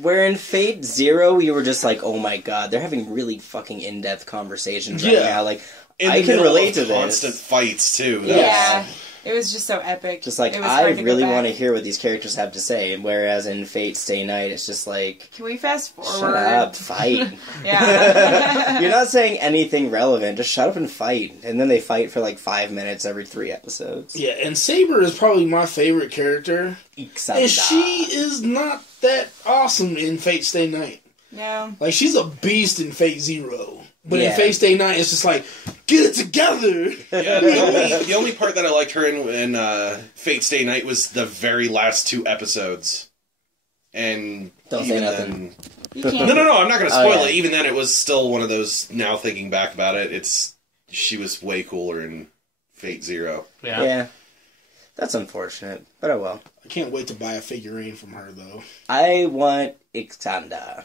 Where in Fate Zero, you were just like, oh my god, they're having really fucking in-depth conversations right Yeah. now. Like, in I the can middle relate of to constant this. fights too. Yeah. It was just so epic. Just like, It was I hard to go really back. want to hear what these characters have to say. Whereas in Fate Stay Night, it's just like, Can we fast forward? shut up, fight. Yeah. You're not saying anything relevant, just shut up and fight. And then they fight for like 5 minutes every 3 episodes. Yeah, and Saber is probably my favorite character. Ixanda. And she is not that awesome in Fate Stay Night. No. Like, she's a beast in Fate Zero. But in Yeah. Fate Stay Night, it's just like, get it together! Yeah, the only part that I liked her in Fate Stay Night was the very last 2 episodes. And Don't say even nothing. You then, can't. no, I'm not going to spoil yeah. it. Even then, it was still one of those. Now thinking back about it, she was way cooler in Fate Zero. Yeah. Yeah. That's unfortunate, but oh well. I can't wait to buy a figurine from her, though. I want Ixanda.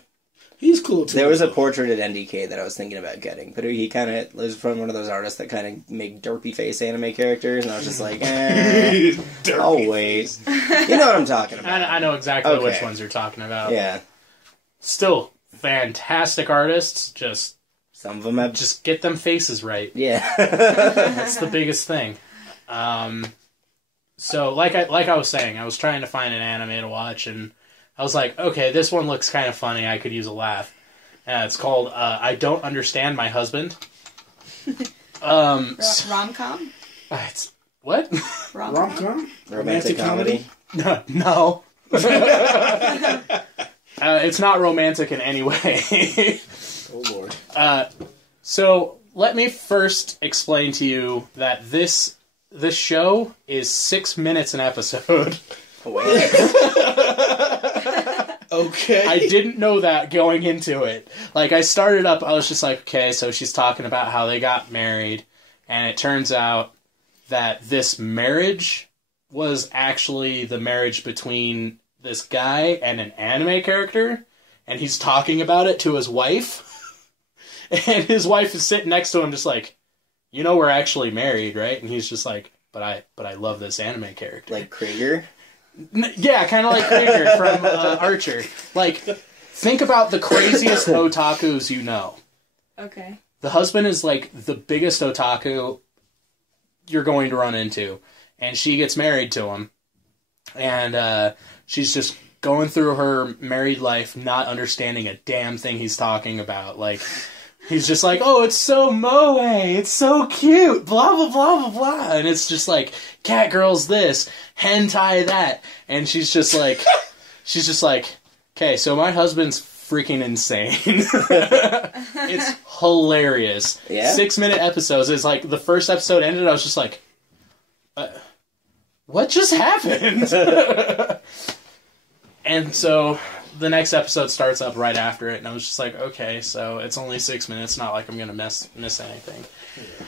He's cool, too. There was a though. portrait at NDK that I was thinking about getting, but he kind of was from one of those artists that kind of make derpy face anime characters, and I was just like, I'll wait. You know what I'm talking about. I know exactly Okay. which ones you're talking about. Yeah. Still, fantastic artists. Just Some of them have get them faces right. Yeah. That's the biggest thing. So, like I was saying, I was trying to find an anime to watch, and I was like, okay, this one looks kind of funny. I could use a laugh. It's called I Don't Understand My Husband. Rom-com? It's what? Rom-com? Rom-com? Romantic comedy. No. It's not romantic in any way. Oh, Lord. So let me first explain to you that this show is 6 minutes an episode. Wait. Okay. I didn't know that going into it. Like, I started up, I was just like, okay, so she's talking about how they got married, and it turns out that this marriage was actually the marriage between this guy and an anime character, and he's talking about it to his wife, and his wife is sitting next to him just like, you know we're actually married, right? And he's just like, but I love this anime character. Like Krieger? Yeah, kind of like Krieger from Archer. Like, think about the craziest otakus you know. Okay. The husband is like the biggest otaku you're going to run into, and she gets married to him, and she's just going through her married life, not understanding a damn thing he's talking about. Like, he's just like, oh, it's so moe, it's so cute, blah, blah, blah, blah, blah. And it's just like, cat girl's this, hentai that. And she's just like, okay, so my husband's freaking insane. It's hilarious. Yeah? 6 minute episodes. It's like, the first episode ended, I was just like, what just happened? And so the next episode starts up right after it, and I was just like, okay, so it's only 6 minutes, not like I'm going to miss anything. Yeah.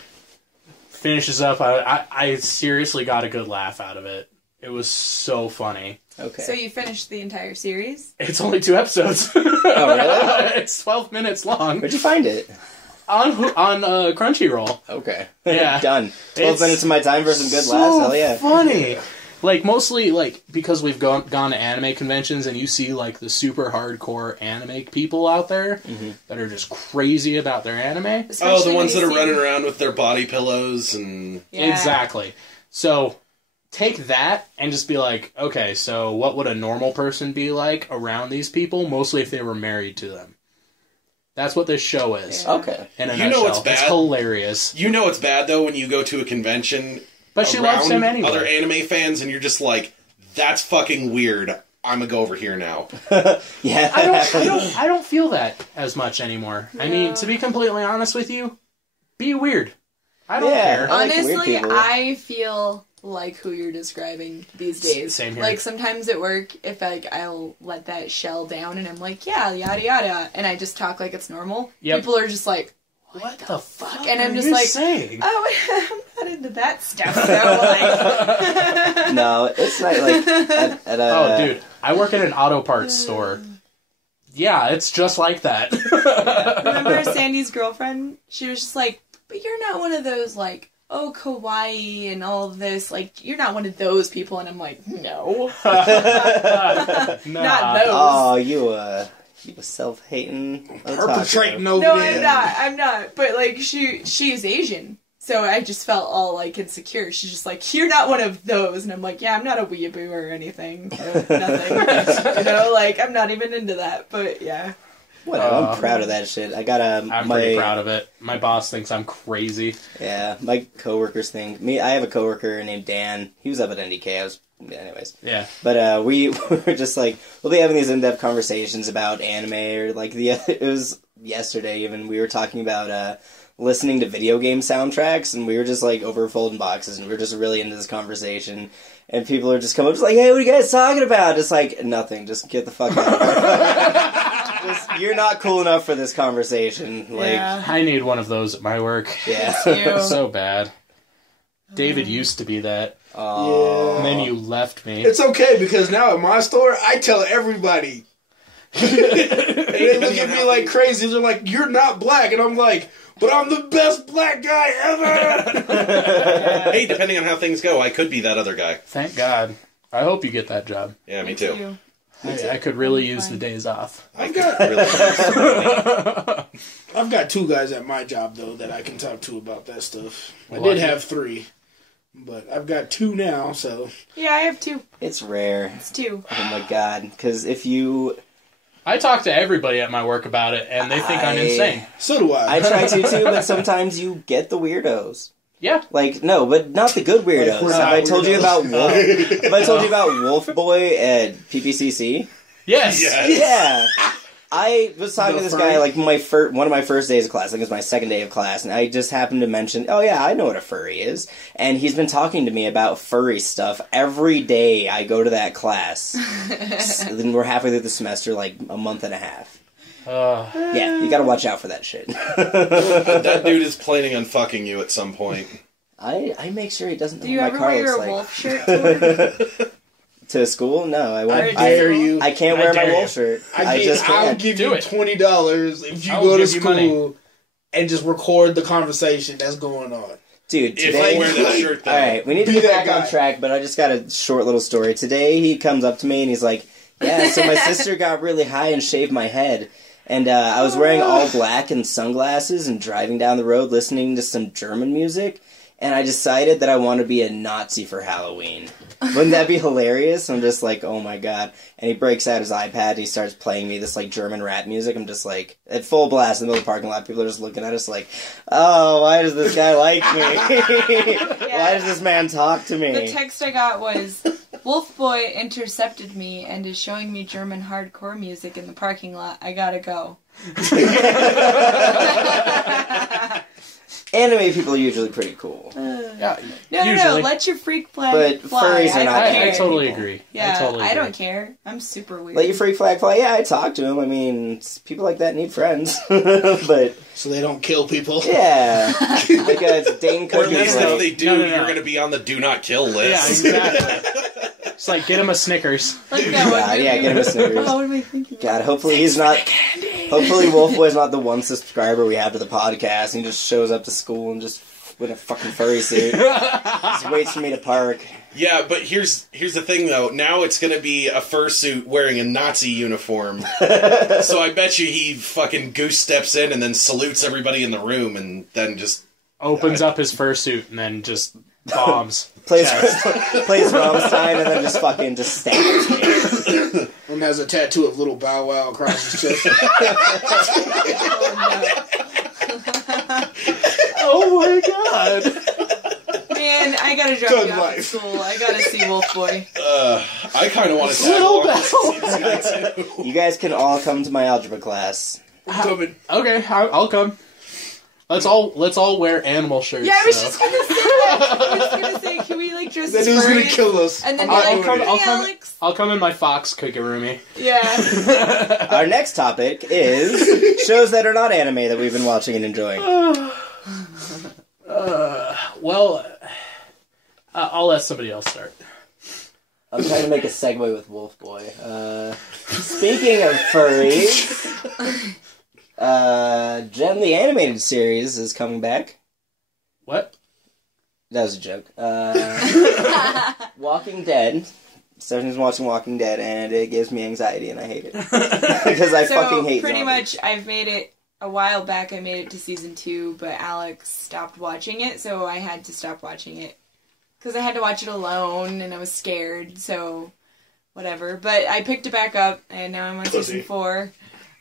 Finishes up, I seriously got a good laugh out of it. It was so funny. Okay. So you finished the entire series? It's only 2 episodes. Oh, really? It's 12 minutes long. Where'd you find it? On Crunchyroll. Okay. Yeah. Done. 12 minutes of my time for some good so laughs. Hell yeah. funny. Like, mostly, like, because we've gone to anime conventions and you see, like, the super hardcore anime people out there that are just crazy about their anime. Oh, the ones that are see- running around with their body pillows and... Yeah. Exactly. So, take that and just be like, okay, so what would a normal person be like around these people? Mostly if they were married to them. That's what this show is. Yeah. Okay. In a You know nutshell. what's bad? It's hilarious. You know it's bad, though, when you go to a convention But she loves him around anyway. other anime fans and you're just like, that's fucking weird. I'm gonna go over here now. Yeah. I don't feel that as much anymore. I mean, to be completely honest with you, be weird. I don't Yeah. care. I like weird Honestly, people. I feel like who you're describing these days. Same here. Like sometimes at work, if I'll let that shell down and I'm like, yeah, yada yada, and I just talk like it's normal. Yep. People are just like, What the fuck and I'm are just you like, saying? oh, I'm not into that stuff. So like, No, it's not like at Oh, dude, I work at an auto parts store. Yeah, it's just like that. remember Sandy's girlfriend? She was just like, but you're not one of those like, oh, kawaii and all of this. Like, you're not one of those people. And I'm like, no, Nah. not those. Oh, you a self-hating Perpetrating otaku. over No, there. I'm not. But like, she's Asian, so I just felt all like insecure. She's just like, you're not one of those, and I'm like, yeah, I'm not a weeaboo or anything, nothing. You know, like I'm not even into that. But yeah, Whatever, I'm proud of that shit. I got I'm pretty proud of it. My boss thinks I'm crazy. Yeah, my coworkers think I have a coworker named Dan. He was up at NDK. Anyways. Yeah. But we were just like, we'll be having these in-depth conversations about anime, or like it was yesterday even, we were talking about listening to video game soundtracks, and we were just like overfolding boxes, and we were just really into this conversation, and people are just coming up just like, hey, what are you guys talking about? Just like, nothing, just get the fuck out of here. You're not cool enough for this conversation. Like, yeah. I need one of those at my work. yeah. You. So bad. David used to be that. Oh. And then you left me. It's okay, because now at my store, I tell everybody. And they look at me like crazy. They're like, you're not black. And I'm like, but I'm the best black guy ever. Hey, depending on how things go, I could be that other guy. Thank God. I hope you get that job. Yeah, me too. You. I could really use the days off. I got really I've got 2 guys at my job, though, that I can talk to about that stuff. I Lucky. did have 3. But I've got 2 now, so... Yeah, I have 2. It's rare. It's 2. Oh my god. Because if you... I talk to everybody at my work about it, and they think I'm insane. So do I. I try to too, but sometimes you get the weirdos. Yeah. Like, no, but not the good weirdos. Like, we're Have not I told you weirdos. about Wolf? Have I told you about Wolf Boy at PPCC? Yes. Yes. Yeah. I was talking The to this furry? guy, like, one of my first days of class. I think it was my second day of class, and I just happened to mention, oh yeah, I know what a furry is. And he's been talking to me about furry stuff every day I go to that class. Then we're halfway through the semester, like, a month and a half. Yeah, you gotta watch out for that shit. That dude is planning on fucking you at some point. I make sure he doesn't know Do you what ever my car wear looks a like. wolf shirt to work? To school? No, I won't. I dare you. I can't I wear my dare you. wolf shirt. I just I'll can't. give Do you it. $20 if you I will go to give you money. school and just record the conversation that's going on. Dude, If today... I wear that shirt, though. Alright, we need to Be get that back on guy. track, but I just got a short little story. Today, he comes up to me and he's like, yeah, so my sister got really high and shaved my head. And I was wearing all black and sunglasses and driving down the road listening to some German music. And I decided that I want to be a Nazi for Halloween. Wouldn't that be hilarious? I'm just like, oh my god. And he breaks out his iPad and he starts playing me this like German rap music. I'm just like, at full blast in the middle of the parking lot. People are just looking at us like, oh, why does this guy like me? Why does this man talk to me? The text I got was, Wolf Boy intercepted me and is showing me German hardcore music in the parking lot. I gotta go. Anime people are usually pretty cool. Yeah. No, Usually. let your freak flag But fly. furries are I not don't I care. totally people. agree. Yeah, I totally agree. don't care. I'm super weird. Let your freak flag fly. Yeah, I talk to him. I mean, people like that need friends. But, So they don't kill people. yeah. Like Dane Or Cook at is least like... if they do, No. you're going to be on the do not kill Yeah, list. exactly. It's like, get him a Snickers. Like that Yeah, one. yeah, get him a Snickers. Oh, what am I thinking? God, hopefully he's not. Hopefully Wolf Boy's not the one subscriber we have to the podcast, and he just shows up to school and just with a fucking furry suit. Just waits for me to park. Yeah, but here's the thing though. Now it's gonna be a fursuit wearing a Nazi uniform. So I bet you he fucking goose steps in and then salutes everybody in the room and then just Opens up his fursuit and then just bombs. Plays Rammstein and then just fucking just stabs me. And has a tattoo of Little Bow Wow across his chest. Oh my god. Man, I gotta drop Good you off at life. school. I gotta see Wolf Boy. I kind of want to tag Little along to see this guy too. You guys can all come to my algebra class. I'm coming. Okay, I'll come. Let's all wear animal shirts. Yeah, I was so. just gonna say that. I was gonna say, can we like dress That as dude's gonna furries? kill us. And then be I'll like, come- hey, I'll come- Alex. I'll come in my fox kigurumi. Yeah. Our next topic is shows that are not anime that we've been watching and enjoying. Well, I'll let somebody else start. I'm trying to make a segue with Wolf Boy. Speaking of furries, Gem the animated series is coming back. What? That was a joke. Walking Dead. Stephanie's watching Walking Dead, and it gives me anxiety, and I hate it. Because I fucking hate pretty zombies. much, I've made it a while back. I made it to season 2, but Alex stopped watching it, so I had to stop watching it because I had to watch it alone, and I was scared. So whatever. But I picked it back up, and now I'm on season 4.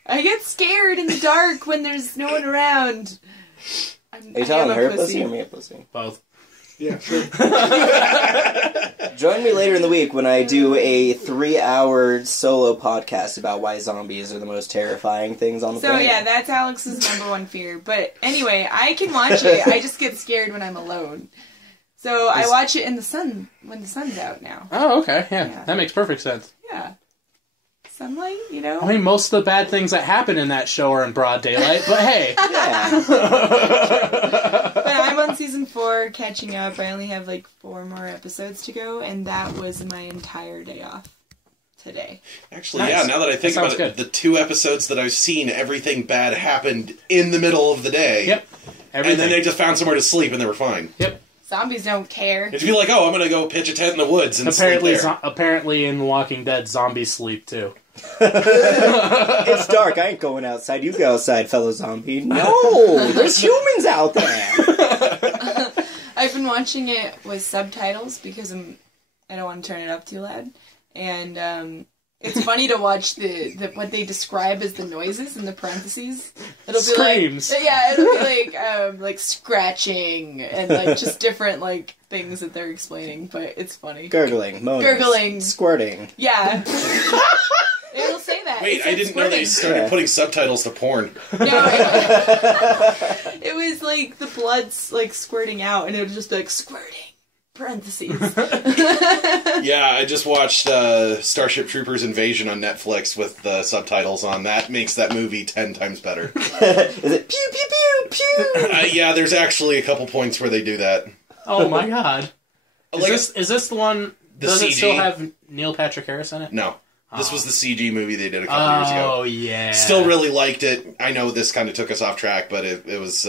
I get scared in the dark when there's no one around. Are you telling her pussy or me a pussy? Both. Yeah, sure. Join me later in the week when I do a 3-hour solo podcast about why zombies are the most terrifying things on the So planet. yeah, that's Alex's number one fear. But anyway, I can watch it. I just get scared when I'm alone. So I watch it in the sun when the sun's out now. Oh, okay. Yeah, Yeah. that makes perfect sense. Yeah. Sunlight, you know? I mean, most of the bad things that happen in that show are in broad daylight, but hey. Yeah. But I'm on season 4, catching up. I only have like 4 more episodes to go, and that was my entire day off today. Actually, Nice. yeah, now that I think That about sounds it, good. the 2 episodes that I've seen, everything bad happened in the middle of the day. Yep. Everything. And then they just found somewhere to sleep and they were fine. Yep. Zombies don't care. It'd be like, oh, I'm going to go pitch a tent in the woods and Apparently, sleep there. apparently in Walking Dead, zombies sleep too. It's dark. I ain't going outside. You go outside, fellow zombie. No! There's humans out there! I've been watching it with subtitles because I don't want to turn it up too loud. And it's funny to watch the what they describe as the noises in the parentheses. It'll be Screams. like, yeah, it'll be like scratching and like just different like things that they're explaining, but it's funny. Gurgling, moaning, Gurgling. squirting. Yeah. It'll say that. Wait, It I said didn't know they squirting. started Yeah. putting subtitles to porn. No, it was like the blood's like squirting out, and it would just be like squirting. Parentheses. Yeah, I just watched Starship Troopers Invasion on Netflix with the subtitles on. That makes that movie 10 times better. Is it pew pew pew pew? Yeah, there's actually a couple points where they do that. Oh my god. Like, Is this the one? The Does it CG? still have Neil Patrick Harris in it? No. This was the CG movie they did a couple years ago. Oh yeah. Still really liked it. I know this kind of took us off track, but it was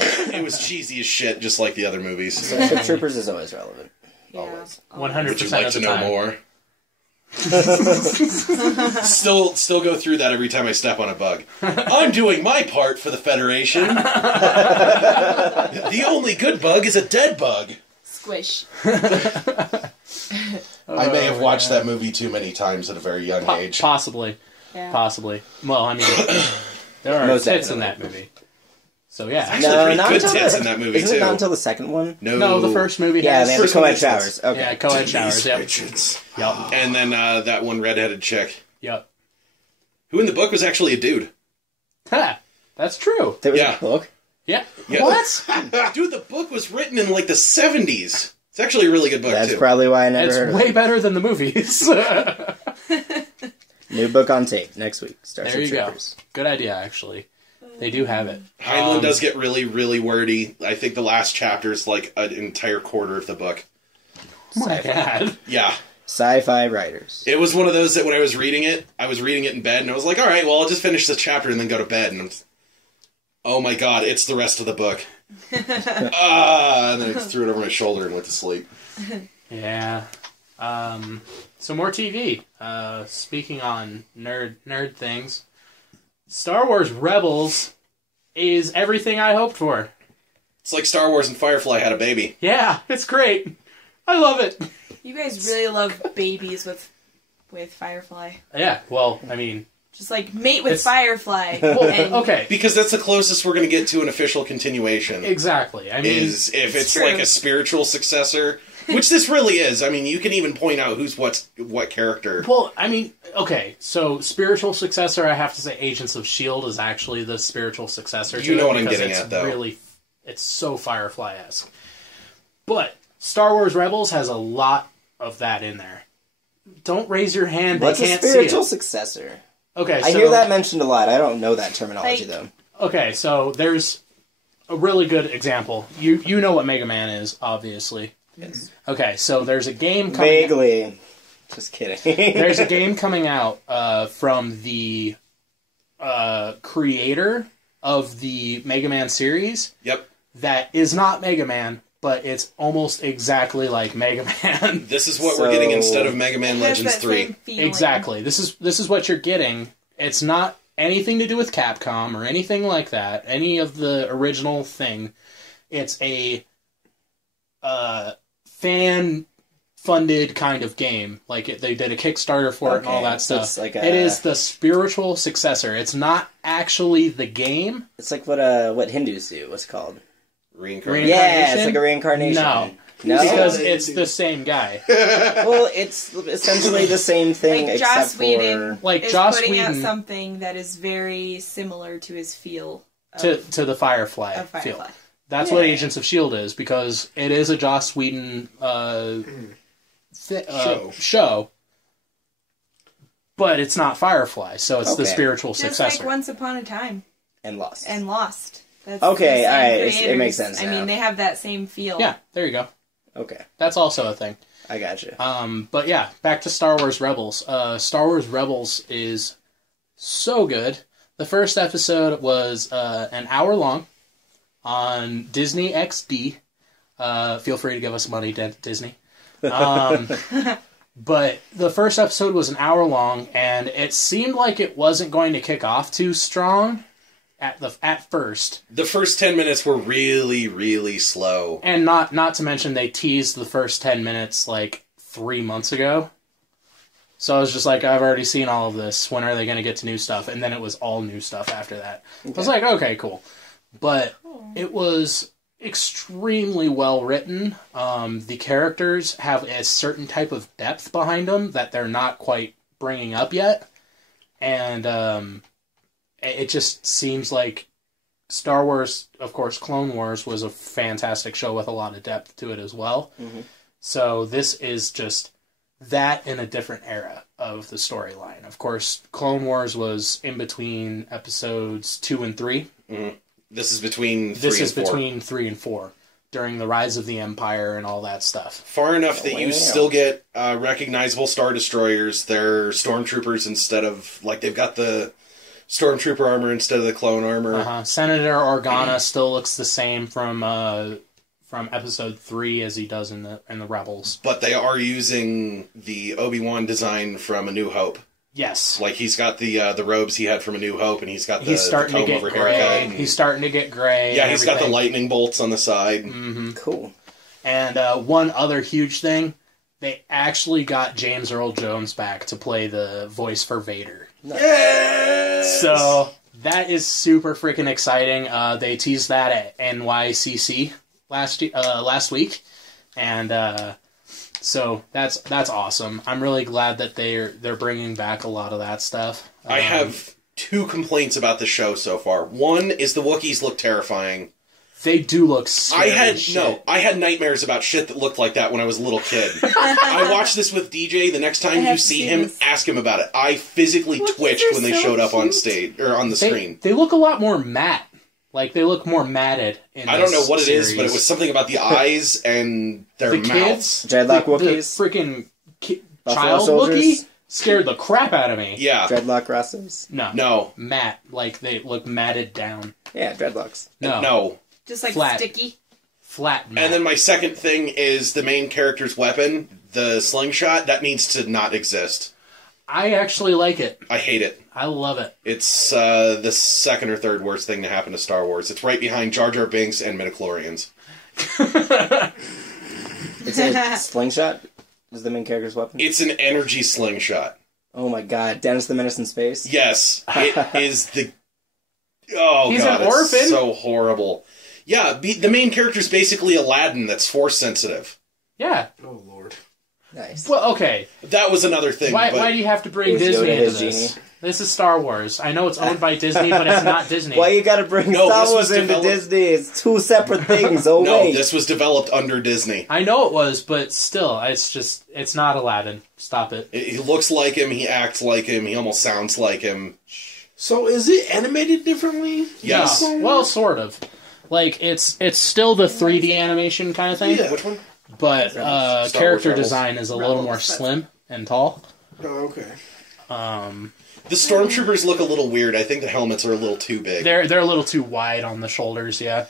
it was cheesy as shit, just like the other movies. Starship Troopers is always relevant. Yeah. Always. 100% Would you like of to the know time. more? Still go through that every time I step on a bug. I'm doing my part for the Federation. The only good bug is a dead bug. Squish. I may have watched that movie too many times at a very young age. Possibly. Yeah. Possibly. Well, I mean, there are Most tits in definitely. that movie. So yeah. Actually, pretty good tits in that movie, Isn't it too. not until the second one? No, the first movie Yeah, has they have the First one co-ed is- showers. Okay. yeah, co-ed showers. Yep. Richards. Yep. And then that one redheaded chick, Yep. who in the book was actually a dude. Ha! That's true. There was Yeah. a book? Yeah. Yeah. What? Dude, the book was written in like the 70s. It's actually a really good book, That's too. probably why I never heard It's of way it. better than the movies. New book on tape next week. Starship There you go. Troopers. Good idea, actually. They do have it. Heinlein does get really, really wordy. I think the last chapter is like an entire quarter of the book. Oh my god. Yeah. Sci-fi writers. It was one of those that when I was reading it in bed, and I was like, all right, well, I'll just finish this chapter and then go to bed. And oh my god, it's the rest of the book. And then I threw it over my shoulder and went to sleep. Yeah. So more TV. Speaking on nerd things, Star Wars Rebels is everything I hoped for. It's like Star Wars and Firefly had a baby. Yeah, it's great. I love it. You guys really love babies with Firefly. Yeah, well, I mean... Just like mate with Firefly. Well, okay. Because that's the closest we're going to get to an official continuation. Exactly. I mean... Is if it's true. like a spiritual successor, which this really is. I mean, you can even point out who's what character. Well, I mean, okay, so spiritual successor, I have to say Agents of S.H.I.E.L.D. is actually the spiritual successor. You to know it what I'm because getting it's at, though. Really, it's so Firefly-esque. But Star Wars Rebels has a lot of that in there. Don't raise your hand, What's they a can't see spiritual it. successor? Okay, so... I hear that mentioned a lot. I don't know that terminology, Like- though. Okay, so there's a really good example. You know what Mega Man is, obviously. Yes. Okay, so there's a game coming... Vaguely. Just kidding. There's a game coming out from the creator of the Mega Man series Yep. that is not Mega Man, but it's almost exactly like Mega Man. This is what we're getting instead of Mega Man It has Legends that 3. same feeling. Exactly. This is what you're getting. It's not anything to do with Capcom or anything like that. Any of the original thing. It's a fan-funded kind of game. Like they did a Kickstarter for it and all that so stuff. it's like It is the spiritual successor. It's not actually the game. It's like what Hindus do. What's it called? Reincarnation. Yeah, it's like a reincarnation. No. No? Because it's the same guy. Well, it's essentially the same thing, Like except Joss Whedon for... Like is Joss putting out Whedon something that is very similar to his feel to the Firefly, of feel. Firefly. That's what Agents of S.H.I.E.L.D. is, because it is a Joss Whedon show, but it's not Firefly, so it's the Okay. spiritual Just successor. like Once Upon a Time And Lost. and Lost. That's Okay, the same alright, it creators. makes sense I now. mean, they have that same feel. Yeah, there you go. Okay, That's also a thing. I got you. But yeah, back to Star Wars Rebels. Star Wars Rebels is so good. The first episode was an hour long on Disney XD. Feel free to give us money, Disney. But the first episode was an hour long, and it seemed like it wasn't going to kick off too strong at first. The first 10 minutes were really, really slow. And not to mention they teased the first 10 minutes like 3 months ago. So I was just like, I've already seen all of this. When are they going to get to new stuff? And then it was all new stuff after that. I was like, okay, cool. But it was extremely well written. The characters have a certain type of depth behind them that they're not quite bringing up yet. And it just seems like Star Wars, of course, Clone Wars was a fantastic show with a lot of depth to it as well. Mm-hmm. So this is just that in a different era of the storyline. Of course, Clone Wars was in between episodes 2 and 3. Mm-hmm. This is between 3 and 4. This is between 3 and 4, during the rise of the Empire and all that stuff. Far enough that you still get recognizable Star Destroyers. They're Stormtroopers instead of... Like, they've got the Stormtrooper armor instead of the clone armor. Senator Organa still looks the same from episode 3 as he does in the Rebels. But they are using the Obi-Wan design from A New Hope. Yes. Like, he's got the robes he had from A New Hope, and he's got the starting to get gray. He's starting to get gray. Yeah, he's got the lightning bolts on the side. Mm-hmm. Cool. And one other huge thing, they actually got James Earl Jones back to play the voice for Vader. Nice. Yes! So that is super freaking exciting. They teased that at NYCC last week, and so that's awesome. I'm really glad that they're bringing back a lot of that stuff. I have 2 complaints about the show so far. One is the Wookiees look terrifying. They do look scary as shit. I had nightmares about shit that looked like that when I was a little kid. I watched this with DJ. The next time you see him, ask him about it. I physically twitched when they showed up on stage or on the screen. They look a lot more matte Like, they look more matted in I don't know this what it is, series. but it was something about the eyes and their the mouths. kids, Dreadlock the Wookiees? freaking Buffalo child soldiers? Wookiee scared the crap out of me. Yeah. Dreadlock Rastas? No. Matte. Like, they look matted down. Yeah, dreadlocks. No. Just like Flat. sticky. Flat matte. And then my second thing is the main character's weapon, the slingshot, that needs to not exist. I actually like it. I hate it. I love it. It's the second or third worst thing to happen to Star Wars. It's right behind Jar Jar Binks and midichlorians. It's a slingshot? Is the main character's weapon? It's an energy slingshot. Oh my god, Dennis the Menace in space? Yes, it is the... Oh, He's God, an orphan. it's so horrible. Yeah, the main character's basically Aladdin that's force-sensitive. Yeah. Oh, Lord. Nice. Well, okay. That was another thing. Why do you have to bring Is Disney Yoda into his this? genie? This is Star Wars. I know it's owned by Disney, but it's not Disney. Why you gotta bring No, Star this Wars was into developed- Disney? It's two separate things. Oh, No, wait. this was developed under Disney. I know it was, but still, it's not Aladdin. Stop it. He looks like him, he acts like him, he almost sounds like him. So is it animated differently? Yes. No. Well, sort of. Like, it's still the 3D animation kind of thing, Yeah. Which one? but Star Wars character Rebels. design is a little more slim and tall. Oh, okay. The stormtroopers look a little weird. I think the helmets are a little too big. They're a little too wide on the shoulders, yeah.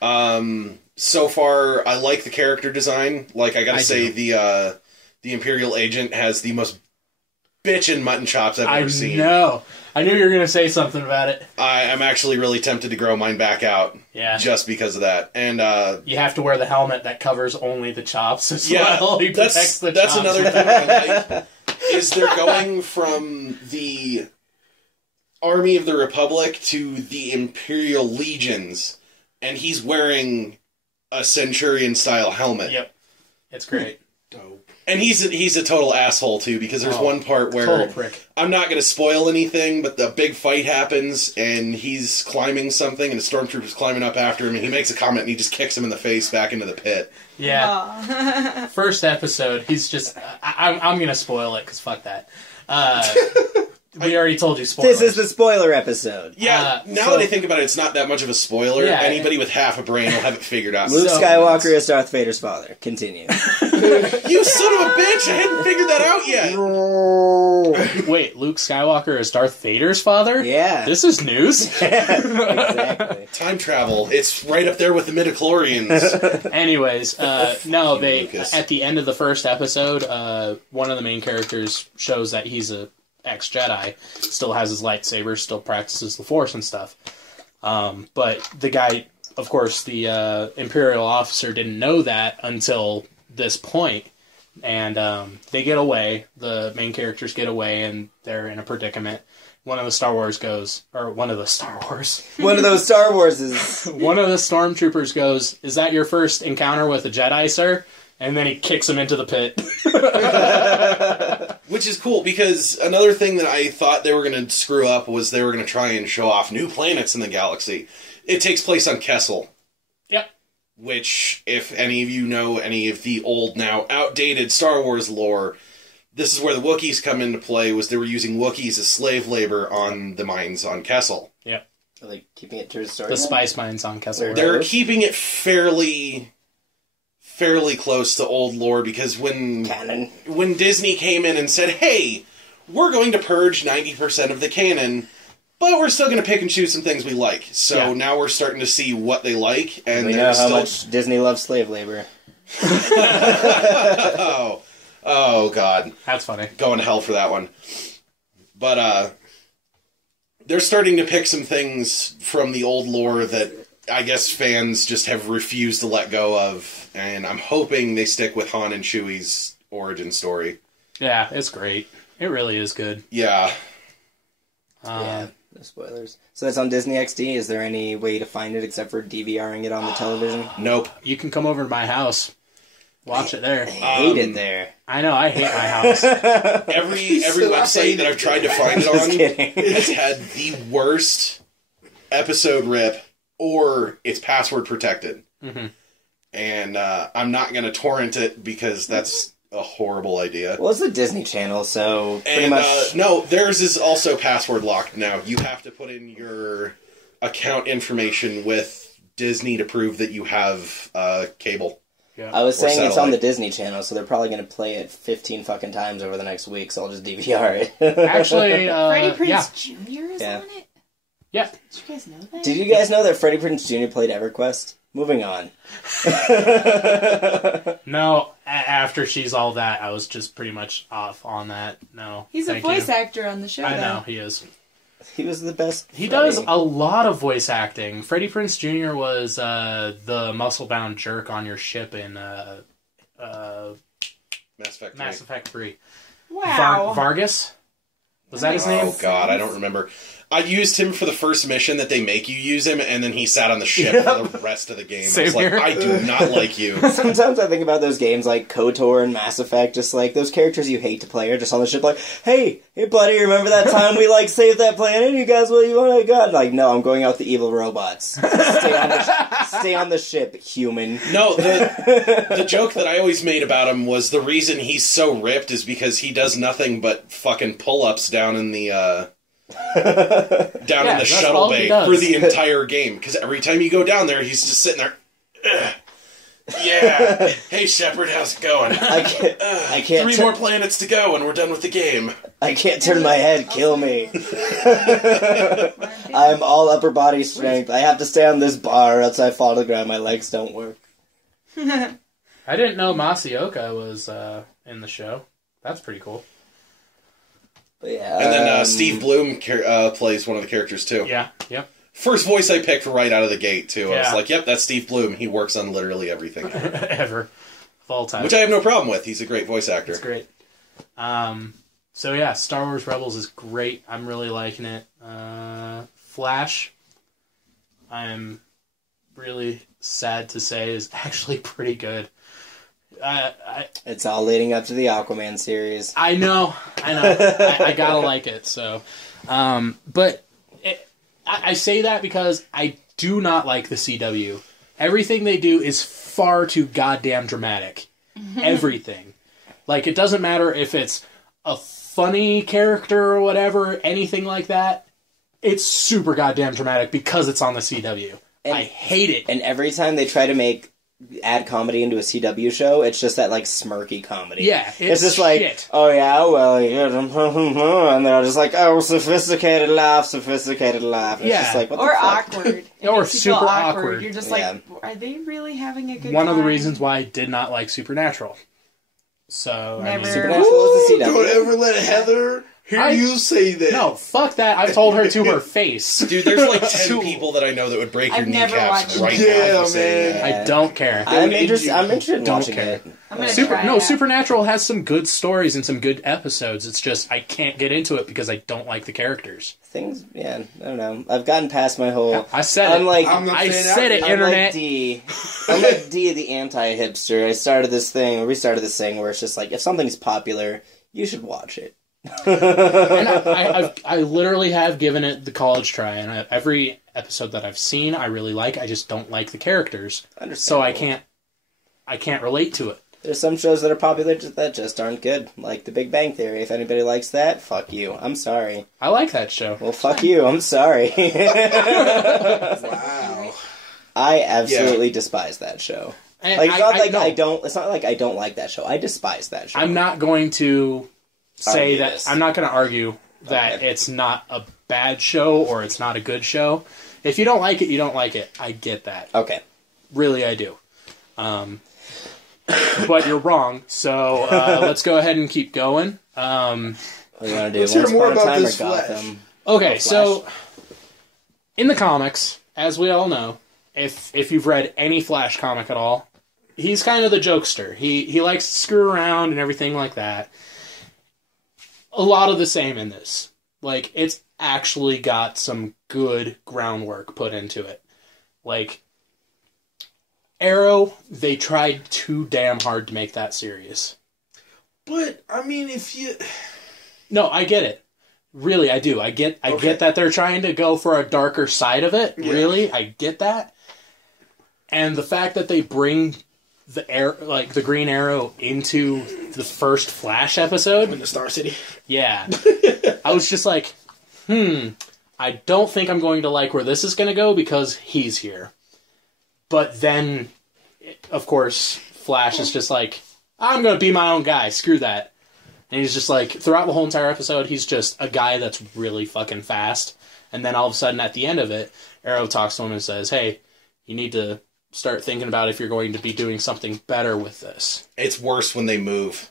So far, I like the character design. Like, I gotta I say, do. the Imperial agent has the most bitchin' mutton chops I've ever seen. know. I knew you were going to say something about it. I'm actually really tempted to grow mine back out. Yeah. Just because of that. And, You have to wear the helmet that covers only the chops as yeah, well. He protects that's the chops. another thing I like, is they're going from the Army of the Republic to the Imperial Legions, and he's wearing a Centurion-style helmet. Yep. It's great. Dope. And he's a total asshole, too, because there's one part where... Total prick. I'm not going to spoil anything, but the big fight happens, and he's climbing something, and the stormtrooper's climbing up after him, and he makes a comment, and he just kicks him in the face back into the pit. Yeah. Aw. First episode, he's just... I'm going to spoil it, because fuck that. We already told you spoilers. This is the spoiler episode. Yeah, now that I think about it, it's not that much of a spoiler. Yeah, Anybody with half a brain will have it figured out. Luke So- Skywalker is Darth Vader's father. Continue. You son of a bitch! I hadn't figured that out yet! Wait, Luke Skywalker is Darth Vader's father? Yeah. This is news? Exactly. Time travel. It's right up there with the midichlorians. Anyways, no, they Lucas. at the end of the first episode, one of the main characters shows that he's a ex-Jedi, still has his lightsaber, still practices the Force and stuff. But the guy, of course, the Imperial officer didn't know that until this point. And they get away, the main characters get away, and they're in a predicament. One of the One of those Star Warses. one of the stormtroopers goes, "Is that your first encounter with a Jedi, sir?" And then he kicks him into the pit. Which is cool, because another thing that I thought they were going to screw up was they were going to try and show off new planets in the galaxy. It takes place on Kessel. Yep. Which, if any of you know any of the old, now outdated Star Wars lore, this is where the Wookiees come into play, was they were using Wookiees as slave labor on the mines on Kessel. Yep. Are they keeping it to the story? The then? spice mines on Kessel. They're Really? keeping it fairly close to old lore, because when Canon. Disney came in and said, hey, we're going to purge 90% of the canon, but we're still going to pick and choose some things we like. So Yeah. now we're starting to see what they like, and We know they're how still... much Disney loves slave labor. Oh, God. That's funny. Going to hell for that one. But, they're starting to pick some things from the old lore that I guess fans just have refused to let go of, and I'm hoping they stick with Han and Chewie's origin story. Yeah, it's great. It really is good. Yeah. Yeah, no spoilers. So that's on Disney XD. Is there any way to find it except for DVRing it on the television? Nope. You can come over to my house. Watch it there. I hate it there. I know, I hate my house. Every So website that I've tried to find it Just on kidding. has had the worst episode rip, or it's password protected. Mm-hmm. And I'm not going to torrent it because that's a horrible idea. Well, it's the Disney Channel, so pretty And much... no, theirs is also password locked now. You have to put in your account information with Disney to prove that you have cable. Yeah. I was Or saying it's on satellite. the Disney Channel, so they're probably going to play it 15 fucking times over the next week, so I'll just DVR it. Actually, Freddie Prinze yeah. Jr. is Yeah. on it? Yeah. Did you guys know that? Did you guys know that Freddie Prinze Jr. played EverQuest? Moving on. No, after she's all that, I was just pretty much off on that. No. He's a thank voice you. actor on the show, I though. know, he is. He was the best. He Freddy. does a lot of voice acting. Freddie Prinze Jr. was the muscle-bound jerk on your ship in Mass Effect 3. Mass Effect 3. Wow. Vargas? Was that his name? Oh god, I don't remember. I used him for the first mission that they make you use him, and then he sat on the ship for the rest of the game. I Same was like, here. I do not like you. Sometimes I think about those games like KOTOR and Mass Effect, just like those characters you hate to play are just on the ship like, hey buddy, remember that time we like saved that planet? You guys, what do you want to go? Like, no, I'm going out with the evil robots. Stay on the ship, human. No, the joke that I always made about him was the reason he's so ripped is because he does nothing but fucking pull-ups down in the that's shuttle all he bay does. for the entire game. Because every time you go down there, he's just sitting there. "Ugh. Yeah. Hey, Shepard, how's it going? I can't. Three more planets to go, and we're done with the game." I can't turn my head. Kill me. I'm all upper body strength. I have to stay on this bar, else I fall to the ground. My legs don't work. I didn't know Masaoka was in the show. That's pretty cool. But yeah. And then Steve Bloom plays one of the characters, too. Yeah, yep. First voice I picked right out of the gate, too. I was Yeah. like, yep, that's Steve Bloom. He works on literally everything. Ever. Of all time. Which I have no problem with. He's a great voice actor. It's great. So yeah, Star Wars Rebels is great. I'm really liking it. Flash, I'm really sad to say, is actually pretty good. It's all leading up to the Aquaman series. I know. I gotta like it. So, but I say that because I do not like the CW. Everything they do is far too goddamn dramatic. Everything. Like, it doesn't matter if it's a funny character or whatever, anything like that. It's super goddamn dramatic because it's on the CW. I hate it. And every time they try to add comedy into a CW show, it's just that, like, smirky comedy. Yeah, it's just like, shit. oh yeah, well, yeah, and they're just like, oh, sophisticated laugh. It's Yeah. just like, what Or the fuck? awkward. It Or makes you feel super awkward. You're just Yeah. like, are they really having a good One time? of the reasons why I did not like Supernatural. So, Never. Supernatural is the CW. Don't ever let Heather hear you say that. No, fuck that. I've told her to her face. Dude, there's like 10 people that I know that would break your I've never kneecaps watched right it. now Yeah, for saying man. that. I don't care. I'm interested in Don't watching care. it. I'm gonna try it out. Supernatural has some good stories and some good episodes. It's just I can't get into it because I don't like the characters. Things, yeah, I don't know. I've gotten past my whole... I said I'm it. like, I'm not I saying said it, that. I'm like internet. D. I'm like D, the anti-hipster. I started this thing, or we started this thing where it's just like, if something's popular, you should watch it. And I literally have given it the college try, and every episode that I've seen, I really like. I just don't like the characters, so I can't relate to it. There's some shows that are popular that just aren't good, like The Big Bang Theory. If anybody likes that, fuck you. I'm sorry. I like that show. Well, fuck you. I'm sorry. Wow. I absolutely despise that show. And Like, it's not like no, I don't. It's not like I don't like that show. I despise that show. I'm not going to say Argue that. this. I'm not going to argue that Okay. it's not a bad show or it's not a good show. If you don't like it, you don't like it. I get that. Okay. Really, I do. But you're wrong. So let's go ahead and keep going. What do you want to do? Let's hear Once more Upon a about Time or this Flash. Gotham? Okay, Oh, so Flash. in the comics, as we all know, if you've read any Flash comic at all, he's kind of the jokester. He likes to screw around and everything like that. A lot of the same in this. Like, it's actually got some good groundwork put into it. Like, Arrow, they tried too damn hard to make that serious. But, I mean, if you... No, I get it. Really, I do. I get that they're trying to go for a darker side of it. Yeah. Really, I get that. And the fact that they bring the Green Arrow into the first Flash episode, In the Star City. yeah, I was just like, I don't think I'm going to like where this is going to go because he's here. But then, of course, Flash is just like, I'm going to be my own guy. Screw that. And he's just like, throughout the whole entire episode, he's just a guy that's really fucking fast. And then all of a sudden, at the end of it, Arrow talks to him and says, hey, you need to start thinking about if you're going to be doing something better with this. It's worse when they move.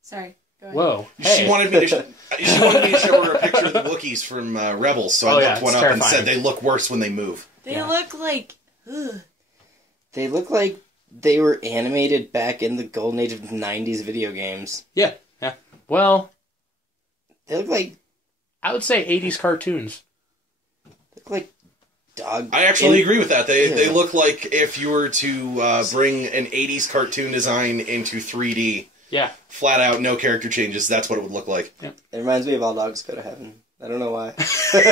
Sorry. Go ahead. Whoa. Hey. She wanted me to show her a picture of the Wookiees from Rebels, so I looked one up and said they look worse when they move. They look like... Ugh. They look like they were animated back in the golden age of 90s video games. Yeah. Well... They look like... I would say 80s cartoons. They look like dog... I actually agree with that. They look like if you were to bring an 80s cartoon design into 3D... Yeah. Flat out, no character changes. That's what it would look like. Yeah. It reminds me of All Dogs Go to Heaven. I don't know why. But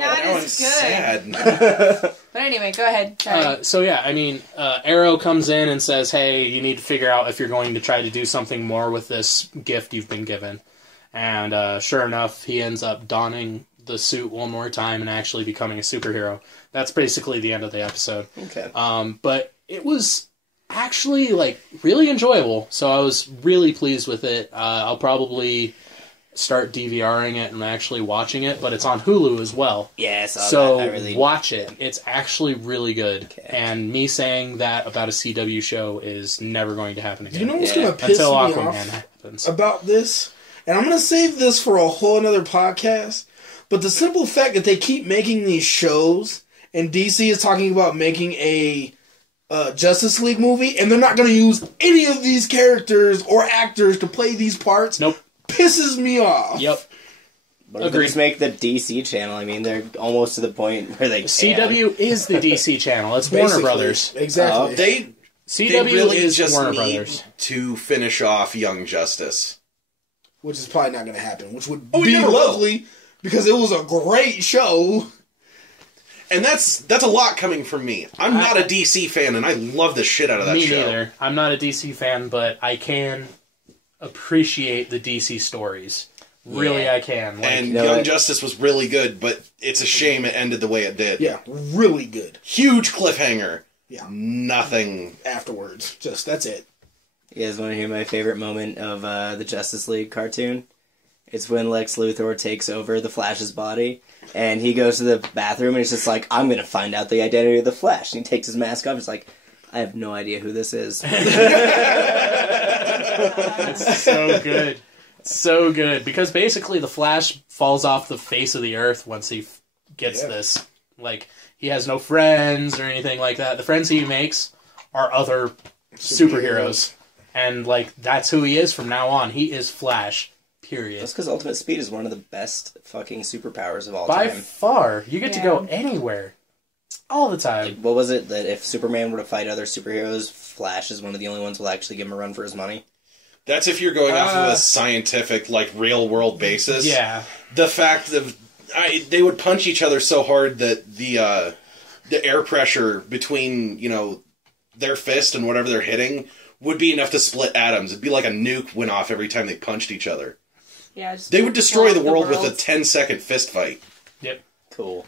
not as good. Sad. But anyway, go ahead. Sorry. Arrow comes in and says, hey, you need to figure out if you're going to try to do something more with this gift you've been given. And sure enough, he ends up donning the suit one more time and actually becoming a superhero. That's basically the end of the episode. Okay. But it was... actually, really enjoyable, so I was really pleased with it. I'll probably start DVRing it and actually watching it, but it's on Hulu as well. Yes, Watch it. It's actually really good. Okay. And me saying that about a CW show is never going to happen again. You know what's going to piss me off about this? And I'm going to save this for a whole another podcast, but the simple fact that they keep making these shows, and DC is talking about making a Justice League movie, and they're not going to use any of these characters or actors to play these parts. Nope. Pisses me off. Yep. But if they just make the DC channel, I mean, they're almost to the point where they can. CW is the DC channel. It's Warner Brothers. Exactly. CW really is just Warner need Brothers. to finish off Young Justice. Which is probably not going to happen. Which would be lovely, because it was a great show. And that's a lot coming from me. I'm not a DC fan, and I love the shit out of that show. Me neither. I'm not a DC fan, but I can appreciate the DC stories. Really, I can. Young Justice was really good, but it's a shame it ended the way it did. Yeah, really good. Huge cliffhanger. Yeah. Nothing afterwards. That's it. You guys want to hear my favorite moment of the Justice League cartoon? It's when Lex Luthor takes over the Flash's body, and he goes to the bathroom, and he's just like, I'm going to find out the identity of the Flash. And he takes his mask off, and he's like, I have no idea who this is. It's so good. So good. Because basically the Flash falls off the face of the earth once he gets this. He has no friends or anything like that. The friends he makes are other superheroes. And, that's who he is from now on. He is Flash. Period. That's because Ultimate Speed is one of the best fucking superpowers of all time. By far. You get to go anywhere. All the time. What was it that if Superman were to fight other superheroes, Flash is one of the only ones who will actually give him a run for his money? That's if you're going off of a scientific, real-world basis. Yeah. The fact of... they would punch each other so hard that the air pressure between, their fist and whatever they're hitting would be enough to split atoms. It'd be like a nuke went off every time they punched each other. Yeah, they would destroy the world with a 10-second fist fight. Yep. Cool.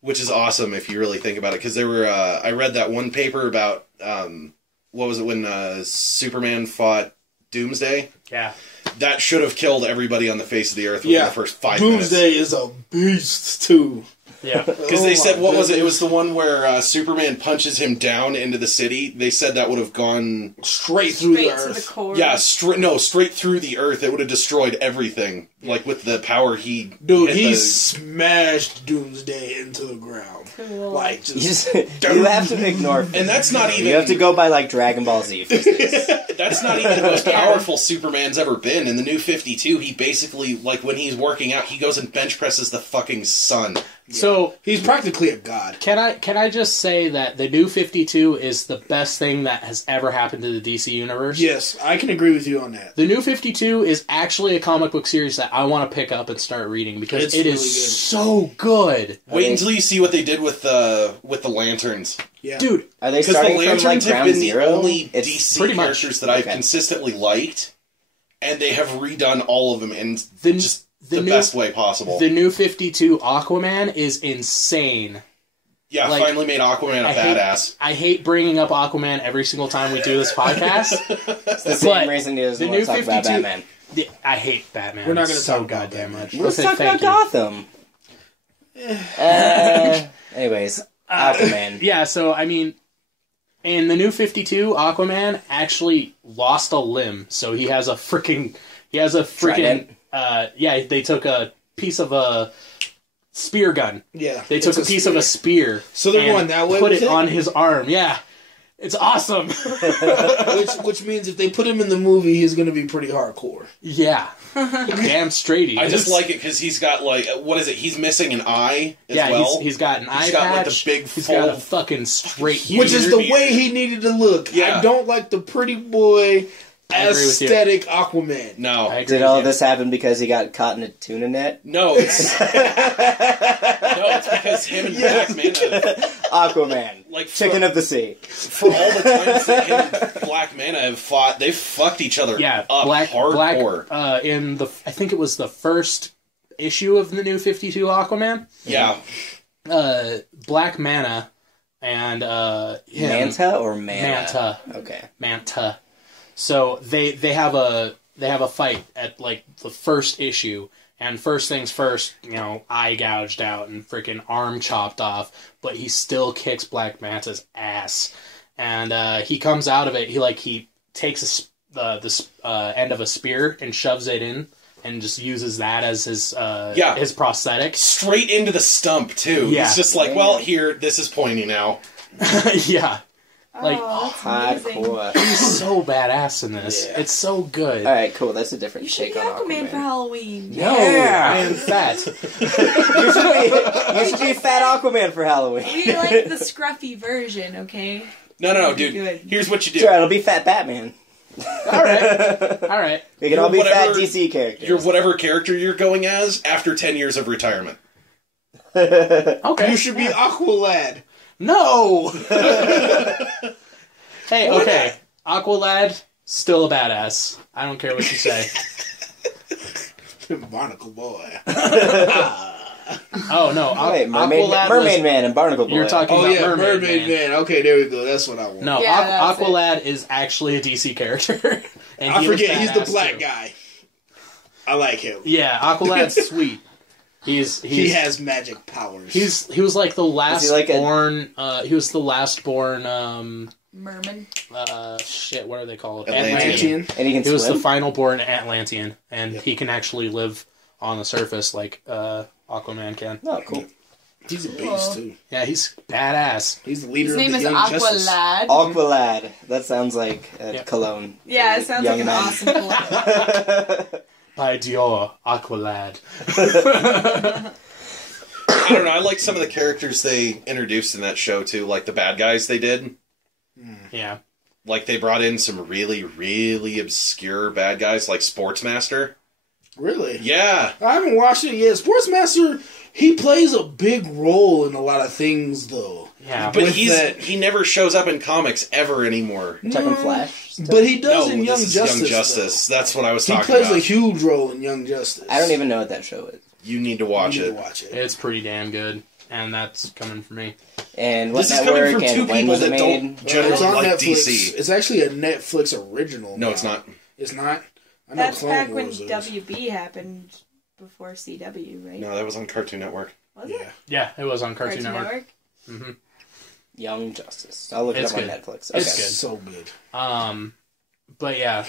Which is awesome if you really think about it. Because there were... I read that one paper about... what was it when Superman fought Doomsday? Yeah. That should have killed everybody on the face of the earth within the first 5 minutes. Doomsday is a beast, too. Yeah. Because they said, what was it? It was the one where Superman punches him down into the city. They said that would have gone... Straight through the earth. To the core. Yeah, straight through the earth. It would have destroyed everything. With the power he... Dude, he smashed Doomsday into the ground. Cool. You have to ignore... And that's not even... You have to go by, Dragon Ball Z for this. That's not even the most powerful Superman's ever been. In the New 52, he basically, when he's working out, he goes and bench presses the fucking sun. So he's practically a god. Can I just say that the New 52 is the best thing that has ever happened to the DC universe? Yes, I can agree with you on that. The New 52 is actually a comic book series that I want to pick up and start reading because it is really so good. Wait until you see what they did with the Lanterns. Yeah. Dude, are they starting the Lanterns from have Ground been Zero? the only DC characters that I've consistently liked, and they have redone all of them and just the best way possible. The new 52 Aquaman is insane. Yeah, like, finally made Aquaman a badass. I hate bringing up Aquaman every single time we do this podcast. It's the same reason he doesn't want to talk about Batman. I hate Batman. We're not going to so talk goddamn much. Let's talk about Gotham. Anyways, Aquaman. Yeah, so, I mean, in the new 52, Aquaman actually lost a limb. So he has a freaking... Trident. They took a piece of a spear gun. Yeah. They took a piece of a spear. So they're going that way put with it on his arm. Yeah. It's awesome. which means if they put him in the movie, he's going to be pretty hardcore. Yeah. Damn straight he is. I just like it because he's got, like, what is it? He's missing an eye as well. He's got an eye patch. He's got, like, the big He's full... got a fucking straight... Which is the way he needed to look. Yeah. I don't like the pretty boy... aesthetic Aquaman. No. Did all this happen because he got caught in a tuna net? No, it's because him and Black Manta, Aquaman, like chicken of the sea. For all the times that him and Black Manta have fought, they've fucked each other up hardcore. In the, I think it was the first issue of the new 52 Aquaman. Yeah. Black Manta and him, Manta or Mana? Manta. Okay. Manta. So they have a fight at like the first issue, and first things first, eye gouged out and freaking arm chopped off, but he still kicks Black Manta's ass, and he comes out of it. He takes the end of a spear and shoves it in, and just uses that as his prosthetic straight into the stump too. Yeah. He's just like, well, here, this is pointy now. Yeah. Like, hardcore. He's so badass in this. Yeah. It's so good. Alright, cool. That's a different take on Aquaman for Halloween. No, I am fat. You should be Fat Aquaman for Halloween. We like the scruffy version, okay? No, dude. Good. Here's what you do. Sure, it'll be Fat Batman. Alright. We can all be fat DC characters. You're whatever character you're going as after 10 years of retirement. Okay. You should be Aqualad. No! Hey, okay. Aqualad, still a badass. I don't care what you say. Barnacle Boy. Oh, no. Wait, Mermaid Man and Barnacle Boy. You're talking about Mermaid Man. Okay, there we go. That's what I want. No, Aqualad is actually a DC character. And I forget, he's the black guy. I like him. Yeah, Aqualad's sweet. He has magic powers. He was like the last born. He was the last born. Merman. Shit. What are they called? Atlantean. And he was the final born Atlantean, and he can actually live on the surface like Aquaman can. Oh, cool. He's a beast too. Yeah, he's badass. He's the leader. His name of the is Young Justice. Aqualad. Aqualad. That sounds like a cologne. Yeah, it sounds like an awesome cologne. By Dior, Aqualad. I don't know. I like some of the characters they introduced in that show too, like the bad guys they did. Yeah. Like they brought in some really, really obscure bad guys, like Sportsmaster. Really? Yeah. I haven't watched it yet. Sportsmaster, he plays a big role in a lot of things, though. Yeah. But he never shows up in comics ever anymore. Talking Flash? But he does in Young Justice. Young Justice. Though. That's what I was talking about. He about. plays a huge role in Young Justice. I don't even know what that show is. You need to watch it. It's pretty damn good. And that's coming from me. And what this is coming from two people that don't generally like Netflix. DC. It's actually a Netflix original. No, it's not. It's not? I know That's Clone back when Wars is. WB happened before CW, right? No, that was on Cartoon Network. Was it? Yeah, it was on Cartoon Network. Mm-hmm. Young Justice. I'll look it up on Netflix. Okay. It's good. So good. But yeah,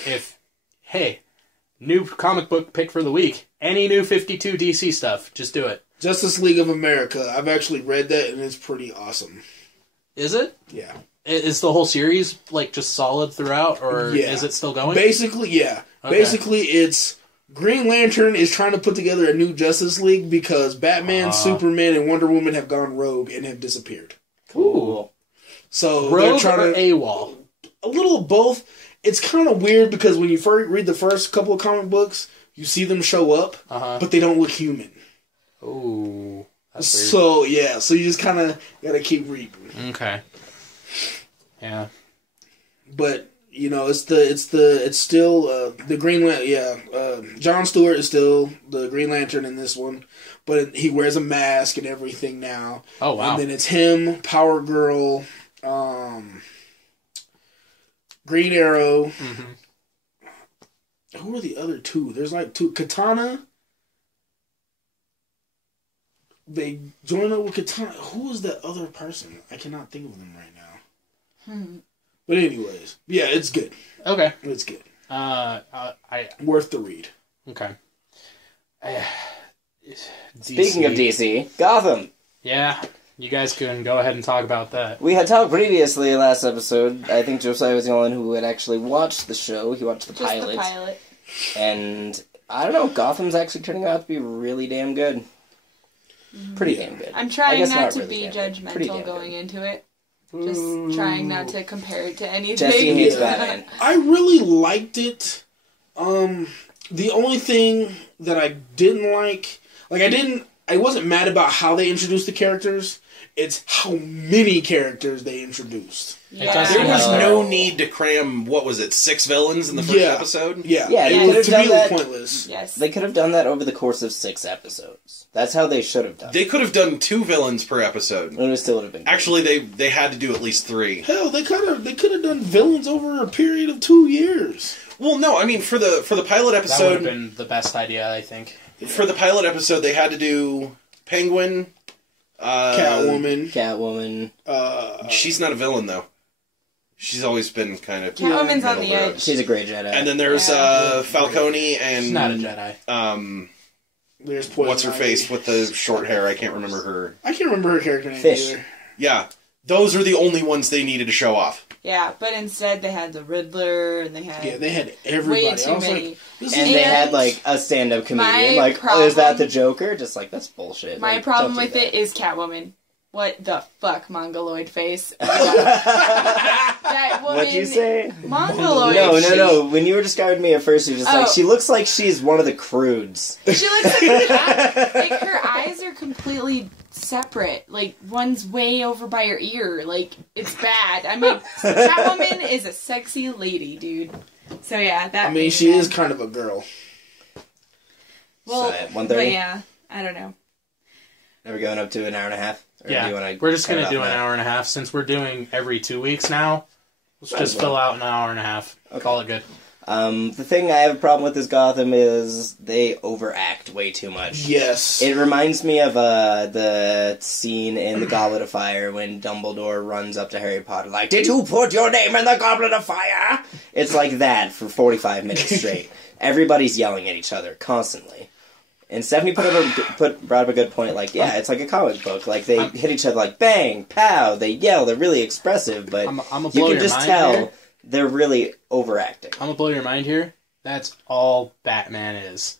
new comic book pick for the week, any new 52 DC stuff, just do it. Justice League of America. I've actually read that, and it's pretty awesome. Is it? Yeah. Is the whole series like just solid throughout, or is it still going? Basically, yeah. Okay. Basically, it's Green Lantern is trying to put together a new Justice League because Batman, Superman, and Wonder Woman have gone rogue and have disappeared. Cool. So rogue they're trying or AWOL? A little of both. It's kind of weird because when you first read the first couple of comic books, you see them show up, but they don't look human. Ooh. So you just kind of gotta keep reading. Okay. Yeah. But it's still the Green Lantern. Yeah, Jon Stewart is still the Green Lantern in this one, but he wears a mask and everything now. Oh wow! And then it's him, Power Girl, Green Arrow. Mm-hmm. Who are the other two? There's like two. Katana. They join up with Katana. Who is that other person? I cannot think of them right now. But anyways, yeah, it's good. Okay. It's good. Worth the read. Okay. Speaking of DC, Gotham. Yeah, you guys can go ahead and talk about that. We had talked previously last episode. I think Josiah was the only one who had actually watched the show. He watched the pilot. Just the pilot. And I don't know, Gotham's actually turning out to be really damn good. Pretty damn good. I'm trying not to really be judgmental going into it. Just Ooh. trying not to compare it to anything. Jesse hates Batman. I really liked it. The only thing that I didn't like, I wasn't mad about how they introduced the characters. It's how many characters they introduced. Yeah. There was no need to cram, 6 villains in the first episode? Yeah, Yeah, it was, to me, it was pointless. Yes. They could have done that over the course of 6 episodes. That's how they should have done it. They could have done 2 villains per episode. And it still would have been good. Actually, they had to do at least 3. Hell, they could have done villains over a period of 2 years. Well, no, I mean for the pilot That episode, would have been the best idea, I think. For the pilot episode, they had to do Penguin, Catwoman. She's not a villain though. She's always been kind of Catwoman's on the edge. She's a great Jedi. And then there's Falcone and She's not a Jedi. There's Poison what's her face with the short hair? I can't remember her. I can't remember her character name Fish. either. Yeah, those are the only ones they needed to show off. Yeah, but instead they had the Riddler and they had everybody. way too many. Like, this and is they had like a stand-up comedian. Like, is that the Joker? Just like, that's bullshit. My like, problem with it is Catwoman. What the fuck, Mongoloid face? That woman. What'd you say? Mongoloid. No. When you were describing me at first, you were just like, she looks like she's one of the Croods. She looks like her eyes are completely separate. Like, one's way over by her ear. Like, it's bad. I mean, Catwoman is a sexy lady, dude. So yeah, that. I mean, she is kind of a girl. Well, so, 1:30? but yeah, I don't know. Are we going up to an hour and a half? Or Yeah, we're just going to do an hour and a half. Since we're doing every 2 weeks now, let's just fill out an hour and a half. Okay. Call it good. The thing I have a problem with this Gotham is they overact way too much. Yes. It reminds me of the scene in The Goblet of Fire when Dumbledore runs up to Harry Potter like, "Did you put your name in the Goblet of Fire?" It's like that for 45 minutes straight. Everybody's yelling at each other constantly. And Stephanie brought up a good point, like, yeah, it's like a comic book. Like, they hit each other like, bang, pow, they yell, they're really expressive, but you can just tell they're really overacting. I'm gonna blow your mind here. That's all Batman is.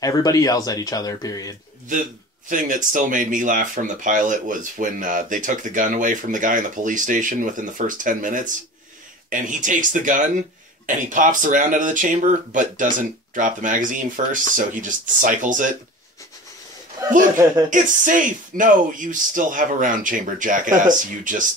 Everybody yells at each other, period. The thing that still made me laugh from the pilot was when they took the gun away from the guy in the police station within the first 10 minutes, and he takes the gun, and he pops the round out of the chamber, but doesn't drop the magazine first, so he just cycles it. Look, it's safe! No, you still have a round chamber, jackass.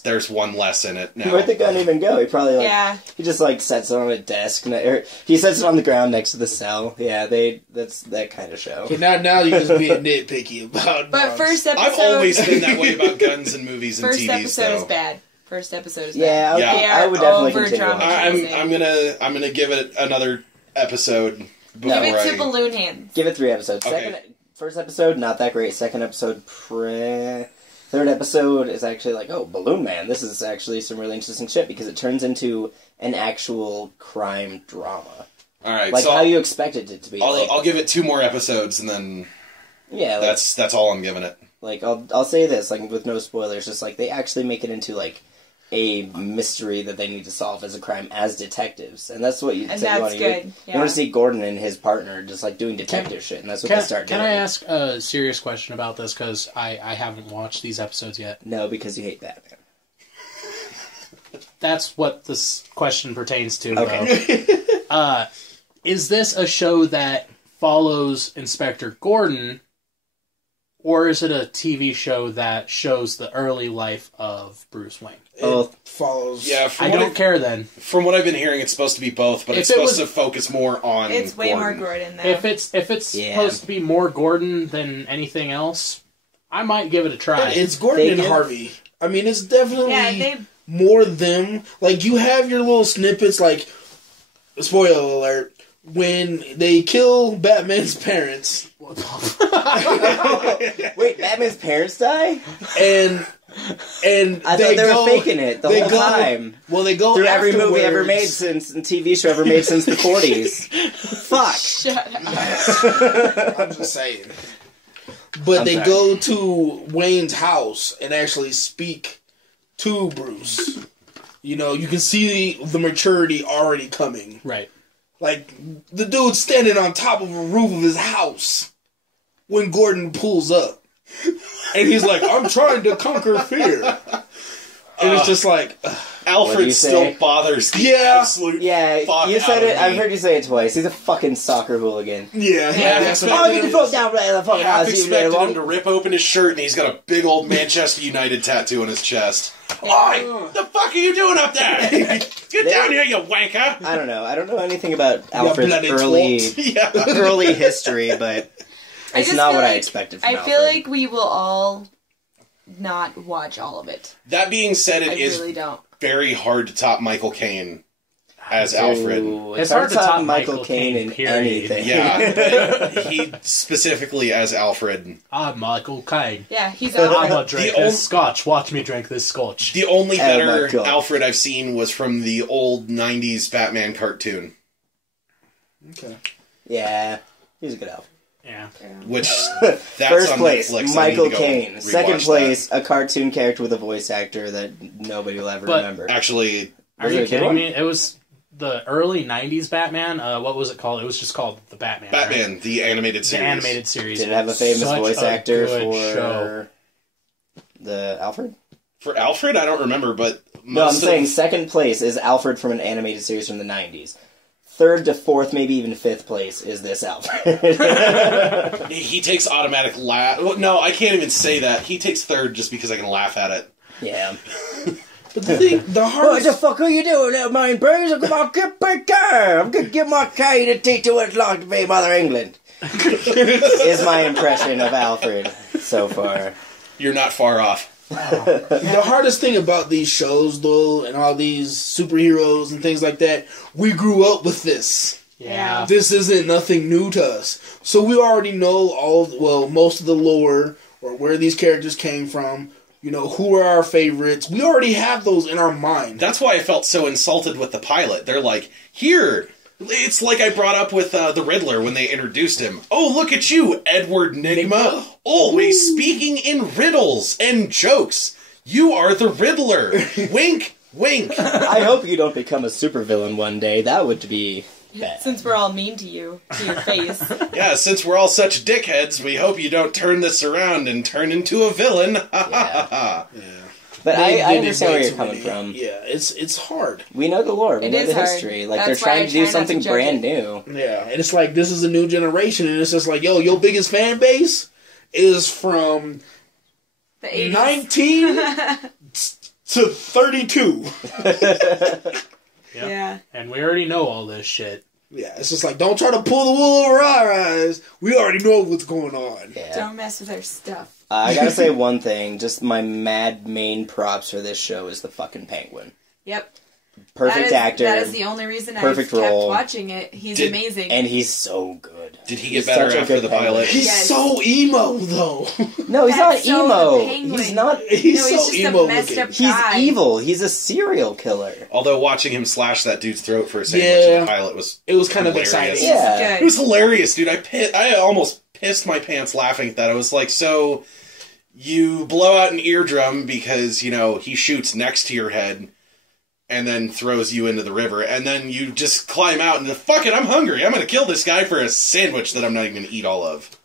There's one less in it now. Where'd the gun even go? He probably, he just, sets it on a desk, or he sets it on the ground next to the cell. Yeah, that's that kind of show. Okay, now you're just being nitpicky about But first episode... I've always been that way about guns and movies and TVs, First episode is bad. Yeah, I would definitely continue. I'm gonna give it another episode. Give it to Balloon Hands. Give it 3 episodes. Okay. First episode, not that great. Second episode, Third episode is actually like, oh, Balloon Man. This is actually some really interesting shit because it turns into an actual crime drama. All right, like how you expected it to be. I'll give it 2 more episodes and then that's all I'm giving it. Like I'll say this, like with no spoilers, just like they actually make it into like a mystery that they need to solve as a crime as detectives, and that's what you and say that's you want. Good. You want to see Gordon and his partner just like doing detective shit, and that's what they start doing. Can I ask a serious question about this? Because I haven't watched these episodes yet. No, because you hate Batman. That's what this question pertains to. Okay. Though. Is this a show that follows Inspector Gordon, or is it a TV show that shows the early life of Bruce Wayne? It follows. Yeah, I don't care then. From what I've been hearing, it's supposed to be both, but If it's it supposed was- to focus more on It's way more Gordon. Gordon, though. If it's supposed to be more Gordon than anything else, I might give it a try. It's Gordon They and give- Harvey. I mean, it's definitely Yeah, they- more them. Like, you have your little snippets, like, spoiler alert, when they kill Batman's parents, Wait, Batman's parents die? and I thought they were faking it the they whole go- time. Well, they go Through every movie ever afterwards. made since, and TV show ever made since the 40s. Fuck. Shut up. I'm just saying. But they sorry. go to Wayne's house and actually speak to Bruce. You know, you can see the maturity already coming. Right. Like, the dude's standing on top of a roof of his house when Gordon pulls up. And he's like, I'm trying to conquer fear. And it's just like, What'd Alfred you still say? bothers the Yeah. absolute Yeah, fuck you said out it. of I've me. heard you say it twice. He's a fucking soccer hooligan. yeah. that's what- Oh, get the fuck down right in the fucking Half house. You expected little- him to rip open his shirt, and he's got a big old Manchester United tattoo on his chest. Oi! The fuck are you doing up there? Get down here, you wanker! I don't know. I don't know anything about Alfred's bloody early Yeah. early history, but I it's just not feel what I like- expected from I Alfred. feel like we will all not watch all of it. That being said, I it is really don't. very hard to top Michael Caine as Alfred. Ooh, It's hard to top Michael Caine Caine, in period. anything. Yeah, but he specifically as Alfred. I'm Michael Caine. Yeah, he's I'm Alfred. gonna drink The this scotch. Watch me drink this scotch. The only Oh my better God. Alfred I've seen was from the old 90s Batman cartoon, Okay. Yeah, he's a good Alfred. Yeah. which that's First on place, Netflix. Michael I need to go Caine. rewatch Second that. place, a cartoon character with a voice actor that nobody will ever But- remember. Actually, Are Was it you a good kidding one? me? It was the early '90s Batman. What was it called? It was just called the Batman. right? Batman, the animated The series. animated series. Did it have a famous Such voice a actor good for show. the Alfred? For Alfred, I don't remember, but No, I'm most saying of, second place is Alfred from an animated series from the 90s. Third to fourth, maybe even fifth place is this Alfred. he takes automatic laugh. No, I can't even say that. He takes third just because I can laugh at it. Yeah. But the thing, the What hardest... the fuck are you doing, little mind brains? I'm gonna get back there. I'm gonna get my K to teach you what it's like to be Mother England. Is my impression of Alfred so far. You're not far off. The hardest thing about these shows, though, and all these superheroes and things like that, we grew up with this. Yeah. This isn't nothing new to us. So we already know most of the lore, or where these characters came from, you know, who are our favorites. We already have those in our mind. That's why I felt so insulted with the pilot. They're like, here, it's like I brought up with the Riddler when they introduced him. Oh, look at you, Edward Nygma, always speaking in riddles and jokes. You are the Riddler. Wink, wink. I hope you don't become a supervillain one day. That would be bad. Since we're all mean to you, to your face. Yeah, since we're all such dickheads, we hope you don't turn this around and turn into a villain. Ha ha ha. But They I did understand where way you're too coming many. from. Yeah, it's hard. We know the lore. We It know is the hard. history. Like, That's they're why trying I to try do not to something judge brand it. new. Yeah, and it's like, this is a new generation, and it's just like, yo, your biggest fan base is from The 80s. 19 to 32. Yep. Yeah. And we already know all this shit. Yeah, it's just like, don't try to pull the wool over our eyes. We already know what's going on. Yeah. Don't mess with our stuff. I gotta say one thing. Just my mad main props for this show is the fucking Penguin. Yep. Perfect actor. That is the only reason I Perfect kept role. watching it. He's Did- amazing. And he's so good. Did he He's get better such a after good the Penguin. pilot? He's Yes. so emo, though. No, he's That's not so emo. the Penguin. He's not. He's no, so he's just emo a messed looking. up He's guy. evil. He's a serial killer. Although watching him slash that dude's throat for a sandwich Yeah. in the pilot was It was kind of hilarious. exciting. Yeah. It was hilarious, dude. I almost pissed my pants laughing at that. I was like, so you blow out an eardrum because, you know, he shoots next to your head and then throws you into the river, and then you just climb out and fuck it, I'm hungry. I'm gonna kill this guy for a sandwich that I'm not even gonna eat all of.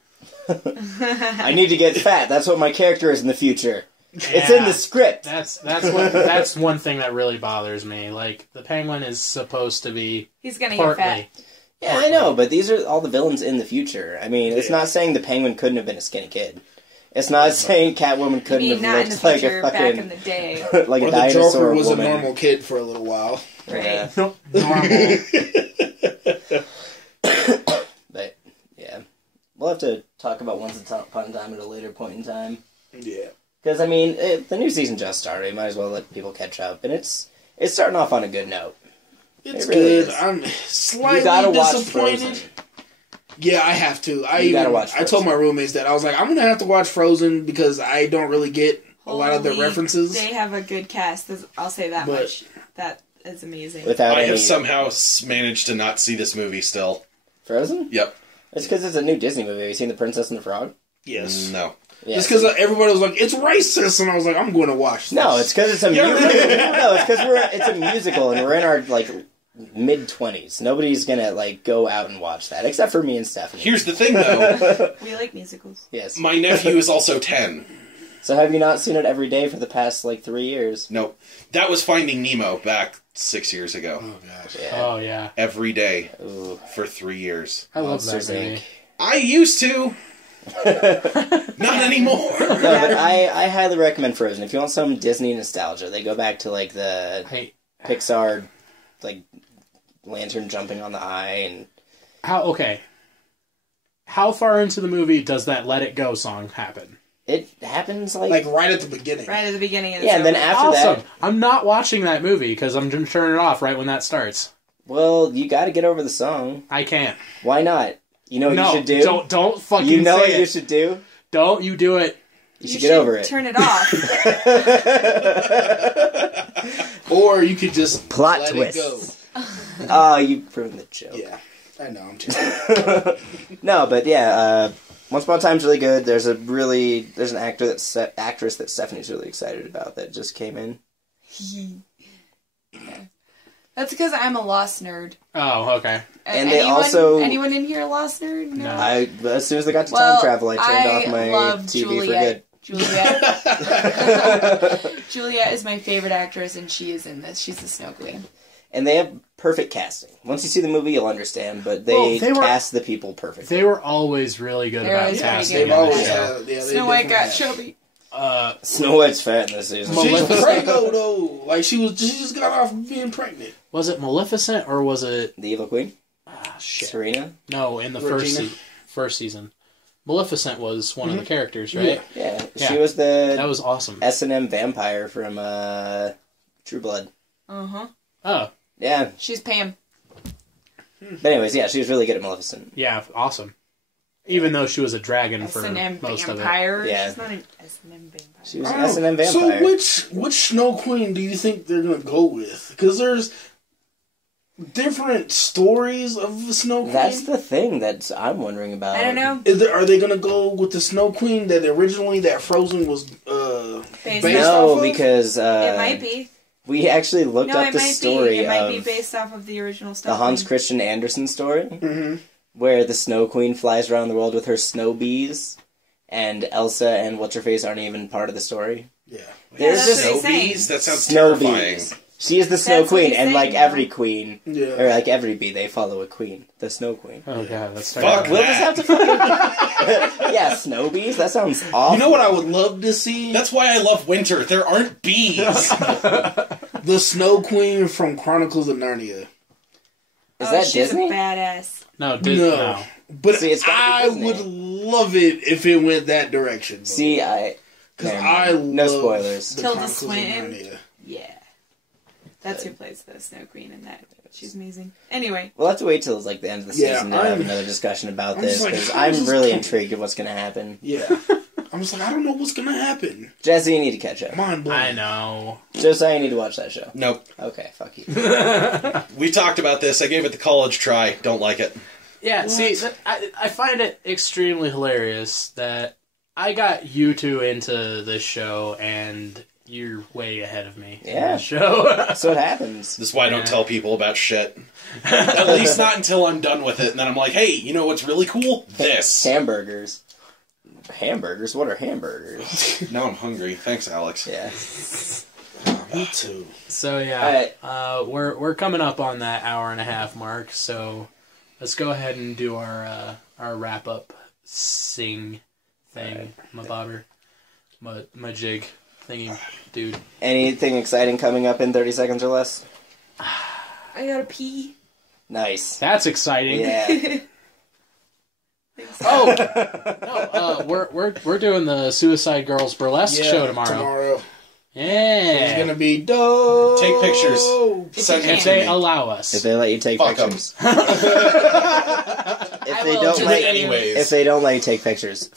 I need to get fat. That's what my character is in the future. It's in the script. That's one thing that really bothers me. Like, the Penguin is supposed to be He's gonna get fat. partly. Yeah, I know, but these are all the villains in the future. I mean, it's not saying the Penguin couldn't have been a skinny kid. It's not saying Catwoman couldn't I mean, not have in the looked like future, a back in fucking the day. like Or a the dinosaur Joker was woman. a normal kid for a little while. Right. Yeah. Normal. But yeah, we'll have to talk about Once Upon a Time at a later point in time. Yeah. Because I mean, the new season just started. You might as well let people catch up, and it's starting off on a good note. It's It really good. is. I'm slightly You gotta watch disappointed. Frozen. Yeah, I have to. You gotta watch I told Frozen. my roommates that I was like, I'm gonna have to watch Frozen because I don't really get a lot of the Holy, references. They have a good cast. I'll say that But- much. That is amazing. Without I any have somehow managed to not see this movie still. Frozen. Yep. It's because it's a new Disney movie. Have you seen The Princess and the Frog? Yes. No. Yeah. Just because everybody was like, it's racist, and I was like, I'm going to watch this. No, it's because it's a musical. No, it's because it's a musical, and we're in our like mid-20s. Nobody's gonna like go out and watch that, except for me and Stephanie. Here's the thing, though. We like musicals. Yes. My nephew is also 10. So have you not seen it every day for the past like 3 years? Nope. That was Finding Nemo back 6 years ago. Oh, gosh. Yeah. Oh yeah, Every day Ooh. for 3 years. I love Monsters, that movie. Inc. I used to. Not anymore. No, but I highly recommend Frozen. If you want some Disney nostalgia, they go back to like the Pixar, like lantern jumping on the eye and How far into the movie does that "Let It Go" song happen? it happens Like right at the beginning. Right at the beginning of the yeah, and then show. after Awesome. that, I'm not watching that movie because I'm going to turn it off right when that starts. well, you got to get over the song. I can't. Why not? You know what No, you should do? don't fucking You know say what it. you should do? Don't you do it. You should get over it. Turn it off. Or you could just Plot let twist. it go. Oh, you ruined the joke. Yeah. I know, I'm just... No, but yeah, Once Upon a Time's really good. There's an actress that Stephanie's really excited about that just came in. Yeah. That's because I'm a Lost nerd. Oh, okay. And they also- anyone in here a Lost nerd? No. As soon as they got to Well, time travel, I turned off my love TV Juliet. for good. Juliet is my favorite actress, and she is in this. She's the Snow Queen. And they have perfect casting. Once you see the movie, you'll understand, but they cast the people perfectly. They were always really good They're about always pretty casting. good They've about always that. had... Yeah, Snow White got chubby. chubby. Snow White's fat in this season. She's Maleficent. pregnant, though. Like, she just got off being pregnant. Was it Maleficent or was it... The Evil Queen? shit. Serena? No, in the Regina? first season. Maleficent was one of the characters, right? Yeah. Yeah. She was That the was awesome. S&M vampire from True Blood. Uh-huh. Oh, Yeah. She's Pam. But anyways, yeah, she was really good at Maleficent. yeah, awesome. Even though she was a dragon for S&M most of it. vampire. Yeah. She's not an S&M vampire. She was an Oh, S&M vampire. So which Snow Queen do you think they're gonna go with? Because there's different stories of the Snow Queen. That's the thing that I'm wondering about. I don't know. Are they gonna go with the Snow Queen that originally that Frozen was based No, off of? because It might be. we actually looked No, up it the might story be. It might be of based off of the original the stuff. Hans Christian Andersen story, Mhm. where the Snow Queen flies around the world with her snow bees, and Elsa and What's-Her-Face aren't even part of the story. Yeah. There's that's just what Snow he's saying. bees? That sounds snow terrifying. bees. She is the Snow That's what Queen, he's and like saying, though. every queen, Yeah. or like every bee, they follow a queen. The Snow Queen. Oh, God, that's Fuck terrible. We'll just have to fucking... Yeah, snow bees? That sounds awful. You know what I would love to see? That's why I love winter. There aren't bees. The Snow Queen from Chronicles of Narnia. Is that she's Disney? a badass. No, No. But See, it's gotta be I Disney. would love it if it went that direction. though. See, Because never I mind. love No spoilers. the Tilda Chronicles of Swinton. Narnia. Yeah. That's who plays the Snow Queen in that. She's amazing. Anyway. We'll have to wait till like the end of the Yeah, season to have I'm- another discussion about I'm this, just like, because how is I'm this really cool? intrigued of what's going to happen. Yeah. I'm just like, I don't know what's going to happen. Jesse, you need to catch up. Mind blowing. I know. Josiah, you need to watch that show. Nope. Okay, fuck you. We talked about this. I gave it the college try. Don't like it. Yeah, see, I find it extremely hilarious that I got you two into this show, and you're way ahead of me in Yeah. this show. That's what happens. This is why I don't Yeah. tell people about shit. At least not until I'm done with it. And then I'm like, hey, you know what's really cool? This. Hamburgers. Hamburgers? What are hamburgers? Now I'm hungry. Thanks, Alex. Yeah. Me too. So yeah, Alright. we're coming up on that hour and a half mark. So let's go ahead and do our wrap up sing thing, my bobber, my jig thingy, dude. Anything exciting coming up in 30 seconds or less? I gotta pee. Nice. That's exciting. Yeah. Oh, no, we're doing the Suicide Girls Burlesque show tomorrow. Yeah. It's gonna be dope. Take pictures. Send If they allow us. If they let you take Fuck 'em. pictures. Anyways. If they don't let you take pictures.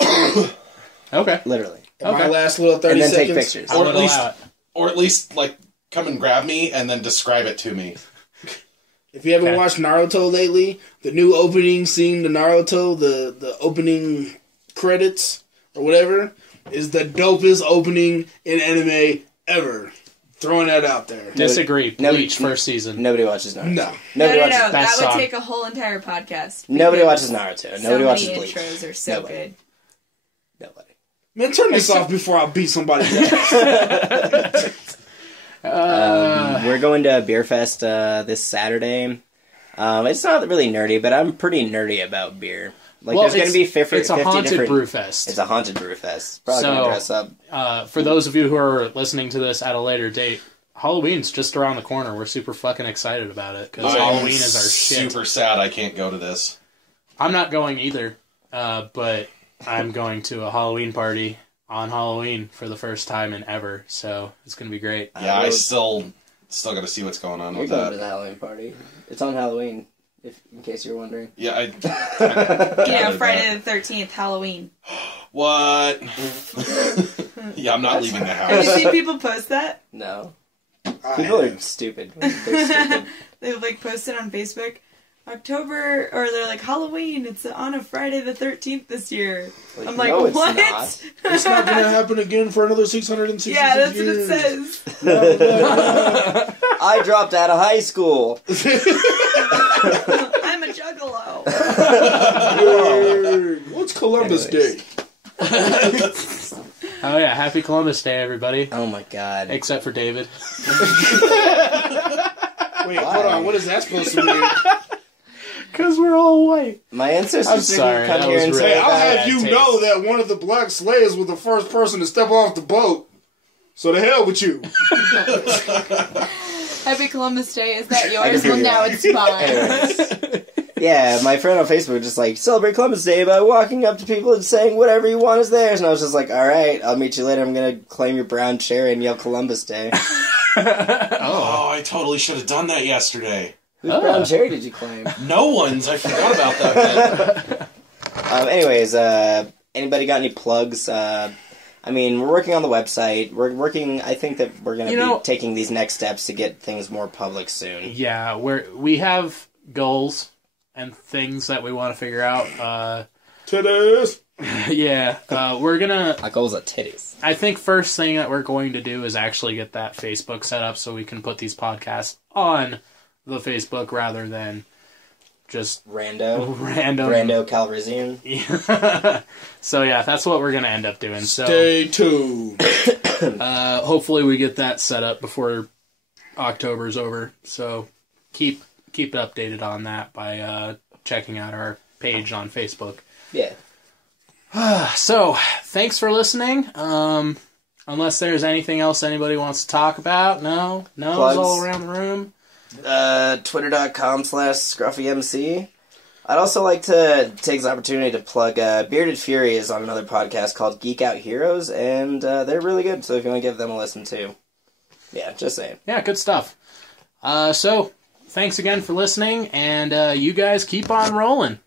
Okay. Literally. My last little 30 And then seconds. take pictures. I will allow it. Or at least, like, come and grab me and then describe it to me. If you haven't Okay. watched Naruto lately, the new opening scene to Naruto, the opening credits or whatever, is the dopest opening in anime ever. Throwing that out there. Disagree. Nobody- Bleach first season. Nobody watches Naruto. No. Nobody No. watches. That Best would song. take a whole entire podcast. Nobody because watches Naruto. So Nobody watches many Bleach. intros are so Nobody. good. Nobody. Man, turn this off before I beat somebody down. We're going to Beer Fest this Saturday. It's not really nerdy, but I'm pretty nerdy about beer. Like, Well, there's going to be 50 it's a haunted different... brew fest. It's a haunted brew fest. Probably going to dress up. For those of you who are listening to this at a later date, Halloween's just around the corner. We're super fucking excited about it because Halloween is our shit. Super sad I can't go to this. I'm not going either, but I'm going to a Halloween party on Halloween for the first time in ever, so it's going to be great. Yeah, I still got to see what's going on You're with going to that. the Halloween party. It's on Halloween, in case you're wondering. Yeah, Friday the 13th, Halloween. What? Yeah, I'm not leaving the Have you house. seen people post that? No. People are stupid. They're stupid. They've like posted on Facebook, October, or they're like Halloween. It's on a Friday the 13th this year. I'm like, no, it's what? not. It's not going to happen again for another 666 Yeah, that's years. what it says. I dropped out of high school. I'm a juggalo. What's Columbus Anyways. Day? Oh yeah, happy Columbus Day, everybody. Oh my god. Except for David. Wait, hold on. What is that supposed to mean? Because we're all white. My ancestors I'm sorry, didn't come that here was and really say Hey, I'll bad have you taste. know that one of the black slaves was the first person to step off the boat. So the hell with you. Happy Columbus Day. Is that I yours? can Well, figure now it it's mine. Anyways. Yeah, my friend on Facebook was just like, celebrate Columbus Day by walking up to people and saying whatever you want is theirs. And I was just like, alright, I'll meet you later. I'm going to claim your brown cherry and yell Columbus Day. Oh, I totally should have done that yesterday. Whose brown cherry did you claim? No one's. I forgot about that. Anyways, anybody got any plugs? I mean, we're working on the website. I think that we're going to be taking these next steps to get things more public soon. Yeah, we have goals and things that we want to figure out. Today's. Yeah, we're gonna... My goals are titties. I think first thing that we're going to do is actually get that Facebook set up so we can put these podcasts on the Facebook rather than just Rando Calrissian. Yeah. So yeah, that's what we're gonna end up doing. So Stay tuned. hopefully we get that set up before October's over. So keep it updated on that by checking out our page on Facebook. Yeah. So thanks for listening. Unless there's anything else anybody wants to talk about, no, Plugs. all around the room. Twitter.com/ScruffyMC. I'd also like to take this opportunity to plug Bearded Fury is on another podcast called Geek Out Heroes, and they're really good, so if you want to give them a listen too. Yeah, just saying. Yeah, good stuff. So thanks again for listening, and you guys keep on rolling.